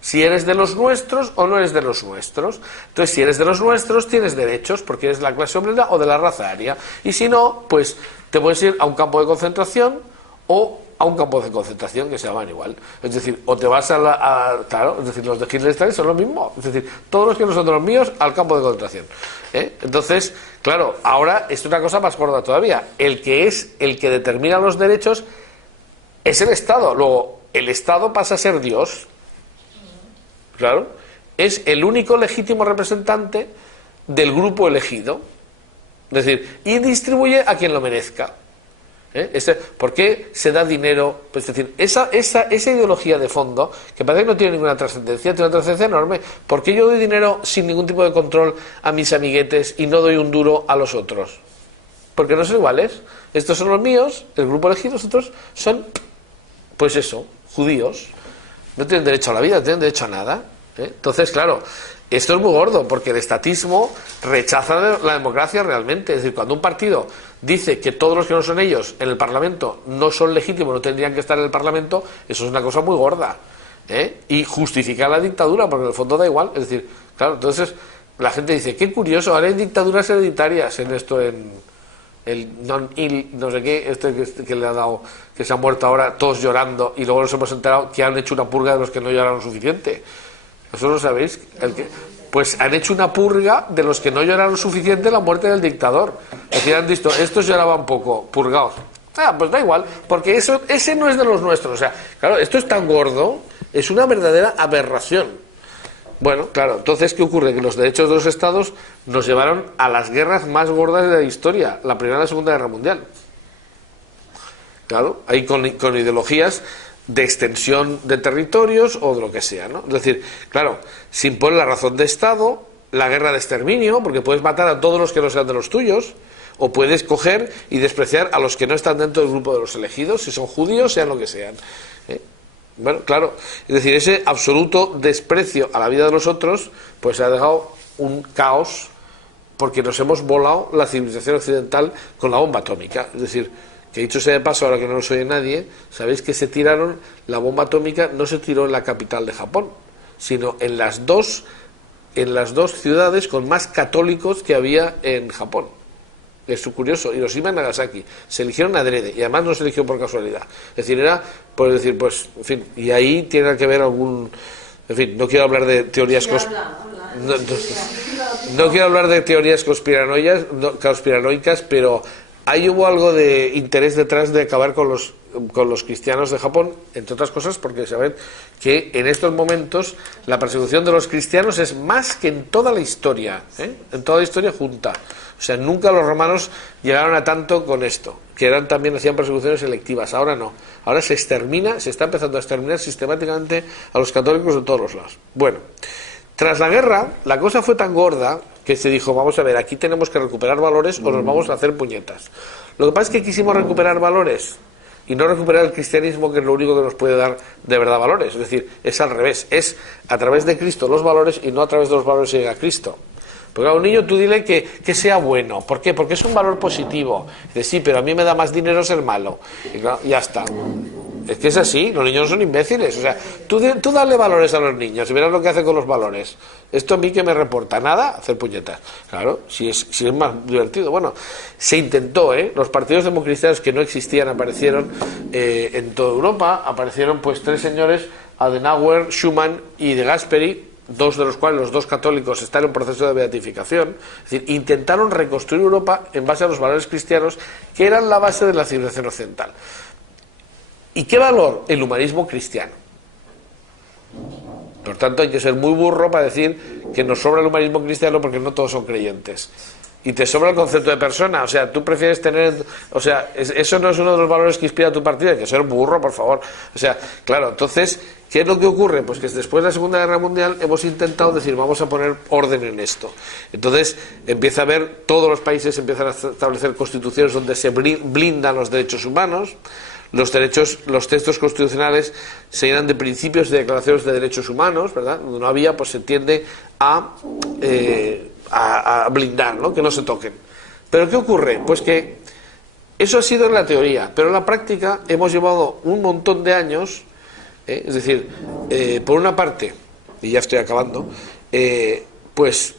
Si eres de los nuestros o no eres de los nuestros. Entonces, si eres de los nuestros, tienes derechos, porque eres de la clase obrera o de la raza aria. Y si no, pues te puedes ir a un campo de concentración o a un campo de concentración que se llaman igual. Es decir, o te vas claro, es decir, los de Hitler y Stalin son lo mismo. Es decir, todos los que no son de los míos, al campo de concentración. Entonces, claro, ahora es una cosa más gorda todavía. El que determina los derechos es el Estado. Luego, el Estado pasa a ser Dios. Claro, es el único legítimo representante del grupo elegido, es decir, y distribuye a quien lo merezca. ¿Por qué se da dinero? Pues es decir, esa ideología de fondo, que parece que no tiene ninguna trascendencia, tiene una trascendencia enorme. ¿Por qué yo doy dinero sin ningún tipo de control a mis amiguetes y no doy un duro a los otros? Porque no son iguales. Estos son los míos, el grupo elegido, los otros son, pues eso, judíos. No tienen derecho a la vida, no tienen derecho a nada. Entonces, claro, esto es muy gordo, porque el estatismo rechaza la democracia realmente. Es decir, cuando un partido dice que todos los que no son ellos en el Parlamento no son legítimos, no tendrían que estar en el Parlamento, eso es una cosa muy gorda. Y justifica la dictadura, porque en el fondo da igual. Es decir, claro, entonces la gente dice, qué curioso, ahora hay dictaduras hereditarias en esto, no sé qué, que le ha dado, que se ha muerto ahora, todos llorando, y luego nos hemos enterado que han hecho una purga de los que no lloraron suficiente. ¿Eso lo sabéis? Pues han hecho una purga de los que no lloraron suficiente la muerte del dictador. Es decir, han visto, estos lloraban poco, purgados. Pues da igual, porque ese no es de los nuestros. O sea, claro, esto es tan gordo, es una verdadera aberración. Bueno, claro, entonces, ¿qué ocurre? Que los derechos de los estados nos llevaron a las guerras más gordas de la historia, la Primera y la Segunda Guerra Mundial. Claro, ahí con ideologías de extensión de territorios o de lo que sea, ¿no? Es decir, claro, se impone la razón de Estado, la guerra de exterminio, porque puedes matar a todos los que no sean de los tuyos, o puedes coger y despreciar a los que no están dentro del grupo de los elegidos, si son judíos, sean lo que sean. Bueno, claro, es decir, ese absoluto desprecio a la vida de los otros, pues ha dejado un caos, porque nos hemos volado la civilización occidental con la bomba atómica. Es decir, que dicho sea de paso, ahora que no nos oye nadie, sabéis que la bomba atómica no se tiró en la capital de Japón, sino en las dos ciudades con más católicos que había en Japón. Es curioso, Hiroshima y Nagasaki se eligieron adrede, y además no se eligió por casualidad. Es decir, era por decir, pues, en fin, y ahí tiene que ver algún, en fin, no quiero hablar de teorías no quiero hablar de teorías conspiranoicas, pero ahí hubo algo de interés detrás de acabar con los cristianos de Japón, entre otras cosas porque saben que en estos momentos la persecución de los cristianos es más que en toda la historia, en toda la historia junta. O sea, nunca los romanos llegaron a tanto con esto, que también hacían persecuciones selectivas. Ahora no, ahora se está empezando a exterminar sistemáticamente a los católicos de todos los lados. Bueno, tras la guerra, la cosa fue tan gorda que se dijo, vamos a ver, aquí tenemos que recuperar valores o nos vamos a hacer puñetas. Lo que pasa es que quisimos recuperar valores y no recuperar el cristianismo, que es lo único que nos puede dar de verdad valores. Es decir, es al revés, es a través de Cristo los valores y no a través de los valores que llega a Cristo. Porque a un niño tú dile que sea bueno. ¿Por qué? Porque es un valor positivo. Dice, sí, pero a mí me da más dinero ser malo. Y claro, ya está. Es que es así, los niños no son imbéciles. O sea, tú dale valores a los niños y verás lo que hacen con los valores. Esto a mí que me reporta nada, hacer puñetas. Claro, si es más divertido. Bueno, se intentó, los partidos democristianos que no existían aparecieron en toda Europa. Aparecieron pues tres señores, Adenauer, Schumann y De Gasperi, dos de los cuales, los dos católicos, están en proceso de beatificación. Es decir, intentaron reconstruir Europa en base a los valores cristianos que eran la base de la civilización occidental. ¿Y qué valor? El humanismo cristiano. Por tanto, hay que ser muy burro para decir que nos sobra el humanismo cristiano, porque no todos son creyentes. Y te sobra el concepto de persona. O sea, tú prefieres tener... O sea, eso no es uno de los valores que inspira tu partido. Hay que ser burro, por favor. O sea, claro, entonces, ¿qué es lo que ocurre? Pues que después de la Segunda Guerra Mundial hemos intentado decir, vamos a poner orden en esto. Entonces, empieza a haber... Todos los países empiezan a establecer constituciones donde se blindan los derechos humanos. Los textos constitucionales se llenan de principios y de declaraciones de derechos humanos, ¿verdad? Donde no había, pues se tiende a blindar, ¿no? Que no se toquen. Pero ¿qué ocurre? Pues que eso ha sido en la teoría, pero en la práctica hemos llevado un montón de años, es decir, por una parte, y ya estoy acabando, pues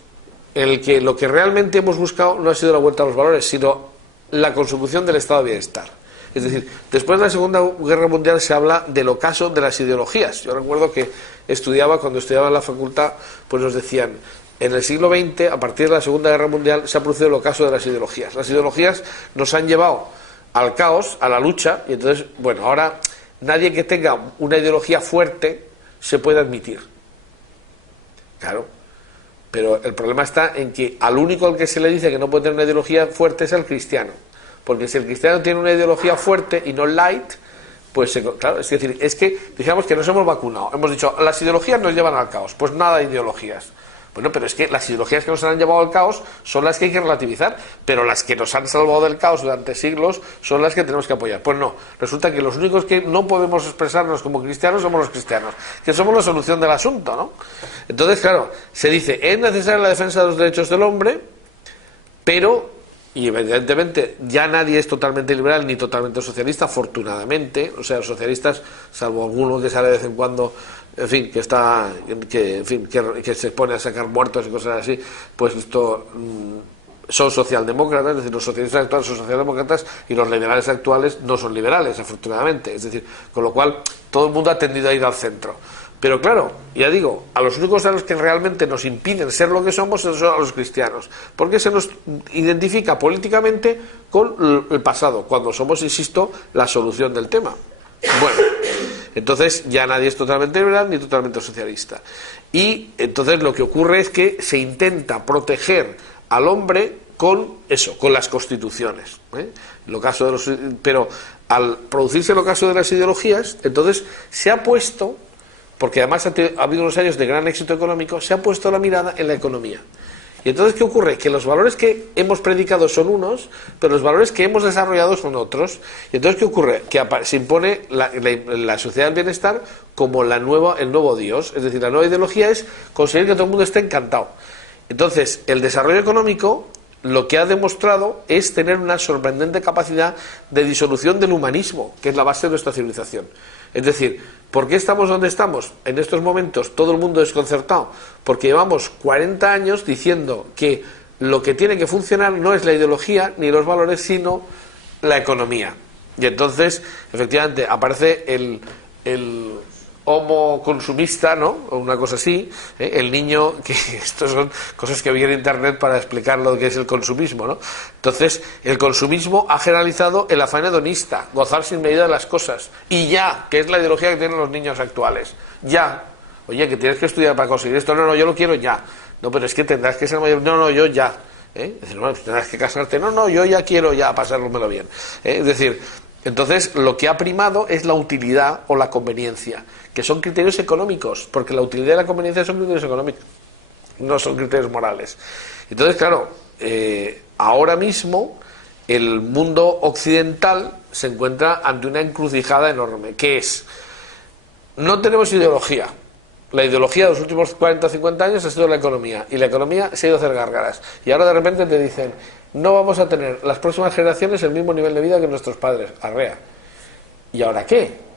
en el que lo que realmente hemos buscado no ha sido la vuelta a los valores, sino la consecución del estado de bienestar. Es decir, después de la Segunda Guerra Mundial se habla del ocaso de las ideologías. Yo recuerdo que cuando estudiaba en la facultad, pues nos decían, en el siglo XX, a partir de la Segunda Guerra Mundial, se ha producido el ocaso de las ideologías. Las ideologías nos han llevado al caos, a la lucha, y entonces, bueno, ahora nadie que tenga una ideología fuerte se puede admitir. Claro. Pero el problema está en que al único al que se le dice que no puede tener una ideología fuerte es al cristiano. Porque si el cristiano tiene una ideología fuerte y no light, pues claro, es decir, es que digamos que nos hemos vacunado. Hemos dicho, las ideologías nos llevan al caos. Pues nada de ideologías. Bueno, pero es que las ideologías que nos han llevado al caos son las que hay que relativizar, pero las que nos han salvado del caos durante siglos son las que tenemos que apoyar. Pues no, resulta que los únicos que no podemos expresarnos como cristianos somos los cristianos, que somos la solución del asunto, ¿no? Entonces, claro, se dice, es necesaria la defensa de los derechos del hombre, pero... Y evidentemente ya nadie es totalmente liberal ni totalmente socialista, afortunadamente. O sea, los socialistas, salvo alguno que sale de vez en cuando, en fin, que se pone a sacar muertos y cosas así, pues esto son socialdemócratas. Es decir, los socialistas actuales son socialdemócratas y los liberales actuales no son liberales, afortunadamente. Es decir, con lo cual todo el mundo ha tendido a ir al centro. Pero claro, ya digo, a los únicos a los que realmente nos impiden ser lo que somos son a los cristianos, porque se nos identifica políticamente con el pasado, cuando somos, insisto, la solución del tema. Bueno, Entonces ya nadie es totalmente liberal ni totalmente socialista. Y entonces lo que ocurre es que se intenta proteger al hombre con eso, con las constituciones, ¿eh? Pero al producirse el ocaso de las ideologías, entonces se ha puesto, porque además ha habido unos años de gran éxito económico, se ha puesto la mirada en la economía. Y entonces, ¿qué ocurre? Que los valores que hemos predicado son unos, pero los valores que hemos desarrollado son otros. Y entonces, ¿qué ocurre? Que se impone la sociedad del bienestar como el nuevo Dios. Es decir, la nueva ideología es conseguir que todo el mundo esté encantado. Entonces, el desarrollo económico lo que ha demostrado es tener una sorprendente capacidad de disolución del humanismo, que es la base de nuestra civilización. Es decir, ¿por qué estamos donde estamos? En estos momentos todo el mundo desconcertado, porque llevamos 40 años diciendo que lo que tiene que funcionar no es la ideología ni los valores, sino la economía. Y entonces, efectivamente, aparece el homo consumista, ¿no? O una cosa así, el niño, que estos son cosas que vi en internet para explicar lo que es el consumismo, ¿no? Entonces, el consumismo ha generalizado el afán hedonista, gozar sin medida de las cosas, y ya, que es la ideología que tienen los niños actuales, ya, oye, que tienes que estudiar para conseguir esto, no, yo lo quiero ya, no, pero es que tendrás que ser mayor, no, yo ya, es decir, no, tendrás que casarte, no, yo ya quiero ya pasármelo bien, es decir, entonces lo que ha primado es la utilidad o la conveniencia, que son criterios económicos, porque la utilidad y la conveniencia son criterios económicos, no son criterios morales. Entonces, claro, ahora mismo el mundo occidental se encuentra ante una encrucijada enorme, que es, no tenemos ideología. La ideología de los últimos 40 o 50 años ha sido la economía, y la economía se ha ido a hacer gárgaras. Y ahora de repente te dicen, no vamos a tener las próximas generaciones el mismo nivel de vida que nuestros padres. Arrea. ¿Y ahora qué?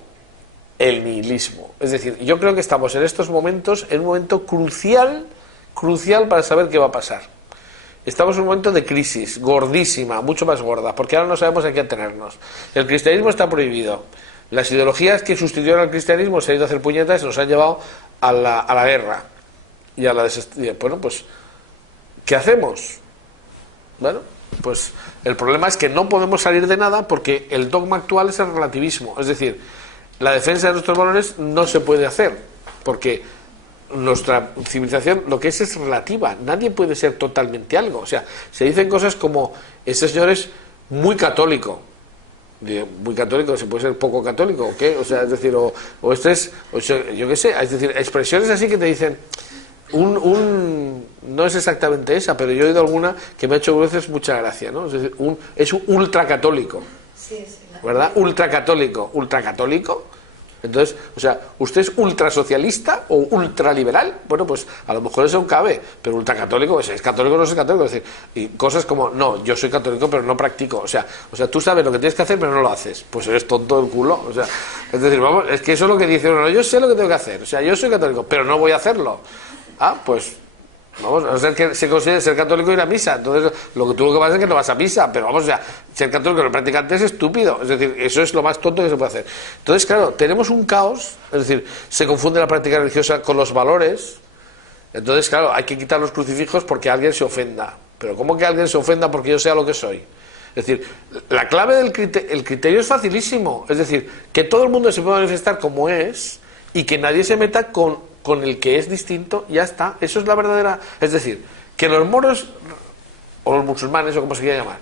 El nihilismo. Es decir, yo creo que estamos en estos momentos en un momento crucial para saber qué va a pasar. Estamos en un momento de crisis gordísima, mucho más gorda, porque ahora no sabemos a qué atenernos. El cristianismo está prohibido. Las ideologías que sustituyeron al cristianismo se han ido a hacer puñetas y nos han llevado a la guerra y a la bueno, pues, ¿qué hacemos? Bueno, pues el problema es que no podemos salir de nada porque el dogma actual es el relativismo. Es decir, la defensa de nuestros valores no se puede hacer porque nuestra civilización lo que es relativa. Nadie puede ser totalmente algo. O sea, se dicen cosas como, este señor es muy católico. Muy católico, ¿se puede ser poco católico o qué? O sea, es decir, o este es, yo qué sé, es decir, expresiones así que te dicen, no es exactamente esa, pero yo he oído alguna que me ha hecho veces mucha gracia, ¿no? Es decir, es un ultracatólico, ¿verdad? Ultracatólico. Entonces, o sea, ¿usted es ultrasocialista o ultraliberal? Bueno, pues a lo mejor eso cabe, pero ultracatólico, pues es católico o no es católico, es decir, y cosas como, no, yo soy católico pero no practico, o sea, tú sabes lo que tienes que hacer pero no lo haces, pues eres tonto del culo, o sea, es decir, vamos, es que eso es lo que dice uno, yo sé lo que tengo que hacer, o sea, yo soy católico, pero no voy a hacerlo, pues vamos, a no ser que se considere ser católico y ir a misa. Entonces, lo que pasa es que no vas a misa, pero vamos, o sea, ser católico y no practicante es estúpido. Es decir, eso es lo más tonto que se puede hacer. Entonces, claro, tenemos un caos, es decir, se confunde la práctica religiosa con los valores. Entonces, claro, hay que quitar los crucifijos porque alguien se ofenda. Pero ¿cómo que alguien se ofenda porque yo sea lo que soy? Es decir, la clave del criterio es facilísimo. Es decir, que todo el mundo se pueda manifestar como es y que nadie se meta con el que es distinto, ya está. Eso es la verdadera. Es decir, que los moros o los musulmanes o como se quiera llamar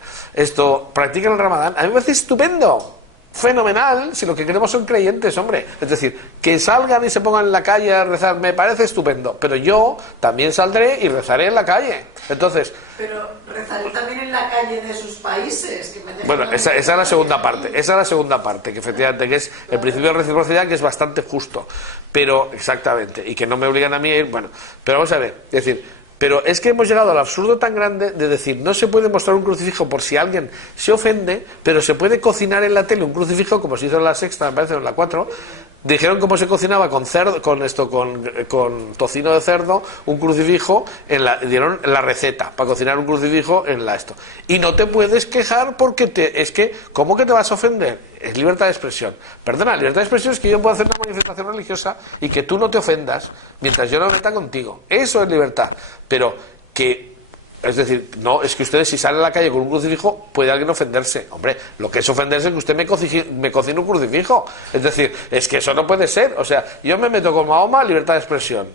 practican el Ramadán, a mí me parece estupendo, fenomenal, si lo que queremos son creyentes, hombre. Es decir, que salgan y se pongan en la calle a rezar me parece estupendo, pero yo también saldré y rezaré en la calle. Entonces, pero rezaré también en la calle de sus países, que me bueno, esa es la segunda parte, que efectivamente que es el principio de reciprocidad, que es bastante justo, pero exactamente, y que no me obligan a mí a ir, bueno, pero vamos a ver, es decir, pero es que hemos llegado al absurdo tan grande de decir, no se puede mostrar un crucifijo por si alguien se ofende, pero se puede cocinar en la tele un crucifijo, como se hizo en la sexta, me parece, o en la 4, dijeron cómo se cocinaba con cerdo, con tocino de cerdo, un crucifijo, dieron la receta para cocinar un crucifijo en esto. Y no te puedes quejar porque es que, ¿cómo que te vas a ofender? Es libertad de expresión. Perdona, libertad de expresión es que yo puedo hacer una manifestación religiosa y que tú no te ofendas mientras yo no me meta contigo. Eso es libertad. Pero que Es decir, no, es que ustedes si salen a la calle con un crucifijo puede alguien ofenderse. Hombre, lo que es ofenderse es que usted me cocine un crucifijo. Es decir, es que eso no puede ser. O sea, yo me meto con Mahoma, libertad de expresión.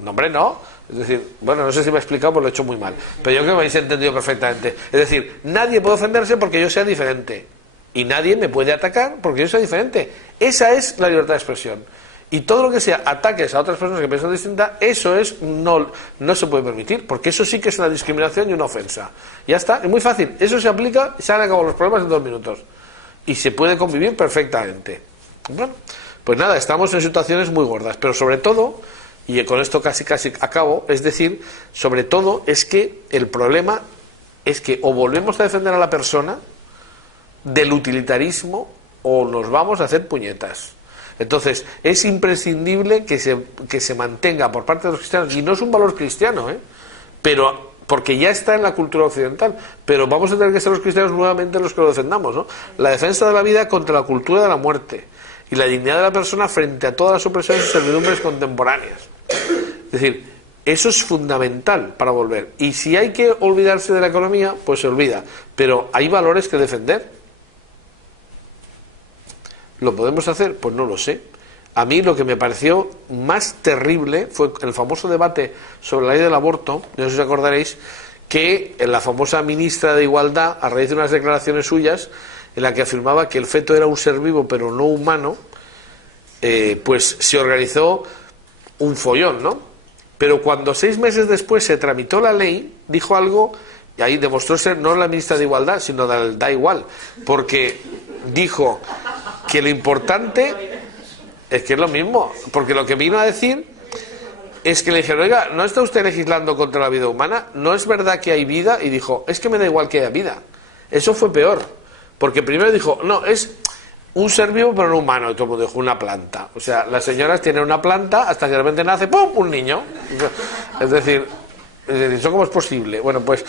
No, hombre, no. Es decir, bueno, no sé si me he explicado, pues lo he hecho muy mal. Pero yo creo que me habéis entendido perfectamente. Es decir, nadie puede ofenderse porque yo sea diferente. Y nadie me puede atacar porque yo sea diferente. Esa es la libertad de expresión. Y todo lo que sea ataques a otras personas que piensan distinta, eso es no se puede permitir, porque eso sí que es una discriminación y una ofensa. Ya está, es muy fácil. Eso se aplica y se han acabado los problemas en 2 minutos. Y se puede convivir perfectamente. Bueno, pues nada, estamos en situaciones muy gordas, pero sobre todo, y con esto casi acabo, es decir, sobre todo es que el problema es que o volvemos a defender a la persona del utilitarismo o nos vamos a hacer puñetas. Entonces, es imprescindible que se mantenga por parte de los cristianos, y no es un valor cristiano, pero porque ya está en la cultura occidental, pero vamos a tener que ser los cristianos nuevamente los que lo defendamos, ¿no? La defensa de la vida contra la cultura de la muerte y la dignidad de la persona frente a todas las opresiones y servidumbres contemporáneas. Es decir, eso es fundamental para volver. Y si hay que olvidarse de la economía, pues se olvida, pero hay valores que defender. ¿Lo podemos hacer? Pues no lo sé. A mí lo que me pareció más terrible fue el famoso debate sobre la ley del aborto. No sé si os acordaréis que la famosa ministra de Igualdad, a raíz de unas declaraciones suyas en la que afirmaba que el feto era un ser vivo pero no humano, pues se organizó un follón, ¿no? Pero cuando 6 meses después se tramitó la ley, dijo algo, y ahí demostró ser no la ministra de Igualdad, sino del da igual, porque dijo que lo importante es que es lo mismo, porque lo que vino a decir es que le dijeron, oiga, ¿no está usted legislando contra la vida humana? ¿No es verdad que hay vida? Y dijo, es que me da igual que haya vida. Eso fue peor, porque primero dijo, no, es un ser vivo pero no humano, y todo el mundo dijo, una planta. O sea, las señoras tienen una planta hasta que de repente nace, ¡pum!, un niño. Es decir, ¿eso cómo es posible? Bueno, pues,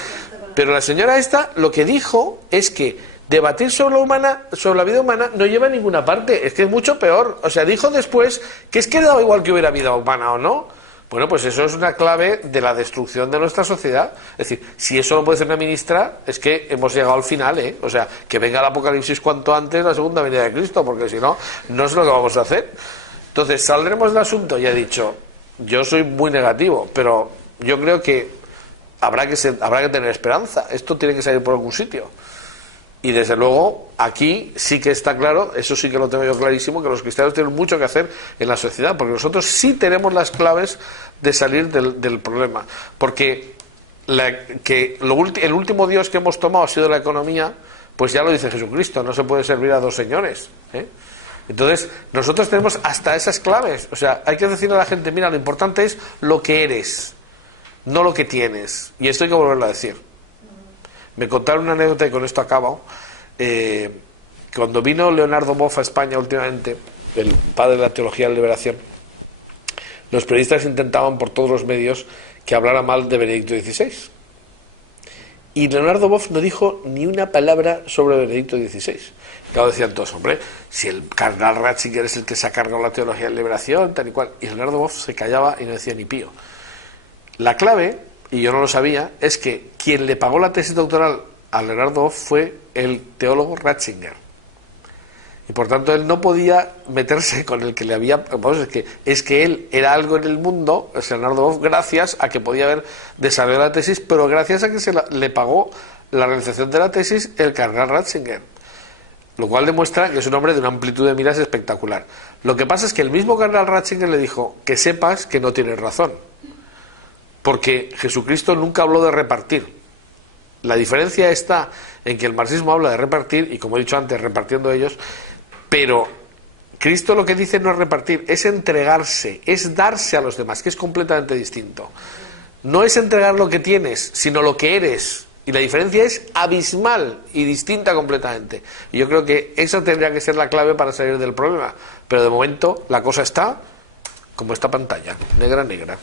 pero la señora esta lo que dijo es que debatir sobre la vida humana no lleva a ninguna parte, es que es mucho peor. O sea, dijo después que es que daba igual que hubiera vida humana o no. Bueno, pues eso es una clave de la destrucción de nuestra sociedad. Es decir, si eso lo puede hacer una ministra, es que hemos llegado al final, ¿eh? O sea, que venga el apocalipsis cuanto antes, la segunda venida de Cristo, porque si no, no es lo que vamos a hacer. Entonces, saldremos del asunto. Ya he dicho, yo soy muy negativo, pero yo creo que habrá que tener esperanza. Esto tiene que salir por algún sitio. Y desde luego, aquí sí que está claro, eso sí que lo tengo yo clarísimo, que los cristianos tienen mucho que hacer en la sociedad, porque nosotros sí tenemos las claves de salir del problema. Porque el último Dios que hemos tomado ha sido la economía, pues ya lo dice Jesucristo, no se puede servir a 2 señores. Entonces, nosotros tenemos hasta esas claves. O sea, hay que decirle a la gente, mira, lo importante es lo que eres, no lo que tienes. Y esto hay que volverlo a decir. Me contaron una anécdota y con esto acabo. Cuando vino Leonardo Boff a España últimamente, el padre de la teología de la liberación, los periodistas intentaban por todos los medios que hablara mal de Benedicto XVI. Y Leonardo Boff no dijo ni una palabra sobre Benedicto XVI. Claro, decían todos, hombre, si el cardenal Ratzinger es el que se ha cargado la teología de la liberación, tal y cual. Y Leonardo Boff se callaba y no decía ni pío. La clave, y yo no lo sabía, es que quien le pagó la tesis doctoral a Leonardo Boff fue el teólogo Ratzinger. Y por tanto él no podía meterse con el que le había... Vamos, es que él era algo en el mundo, es Leonardo Boff, gracias a que podía haber desarrollado la tesis, pero gracias a que le pagó la realización de la tesis el cardenal Ratzinger. Lo cual demuestra que es un hombre de una amplitud de miras espectacular. Lo que pasa es que el mismo cardenal Ratzinger le dijo que sepas que no tienes razón. Porque Jesucristo nunca habló de repartir. La diferencia está en que el marxismo habla de repartir, y como he dicho antes, repartiendo ellos, pero Cristo lo que dice no es repartir, es entregarse, es darse a los demás, que es completamente distinto. No es entregar lo que tienes, sino lo que eres. Y la diferencia es abismal y distinta completamente. Y yo creo que esa tendría que ser la clave para salir del problema. Pero de momento la cosa está como esta pantalla, negra.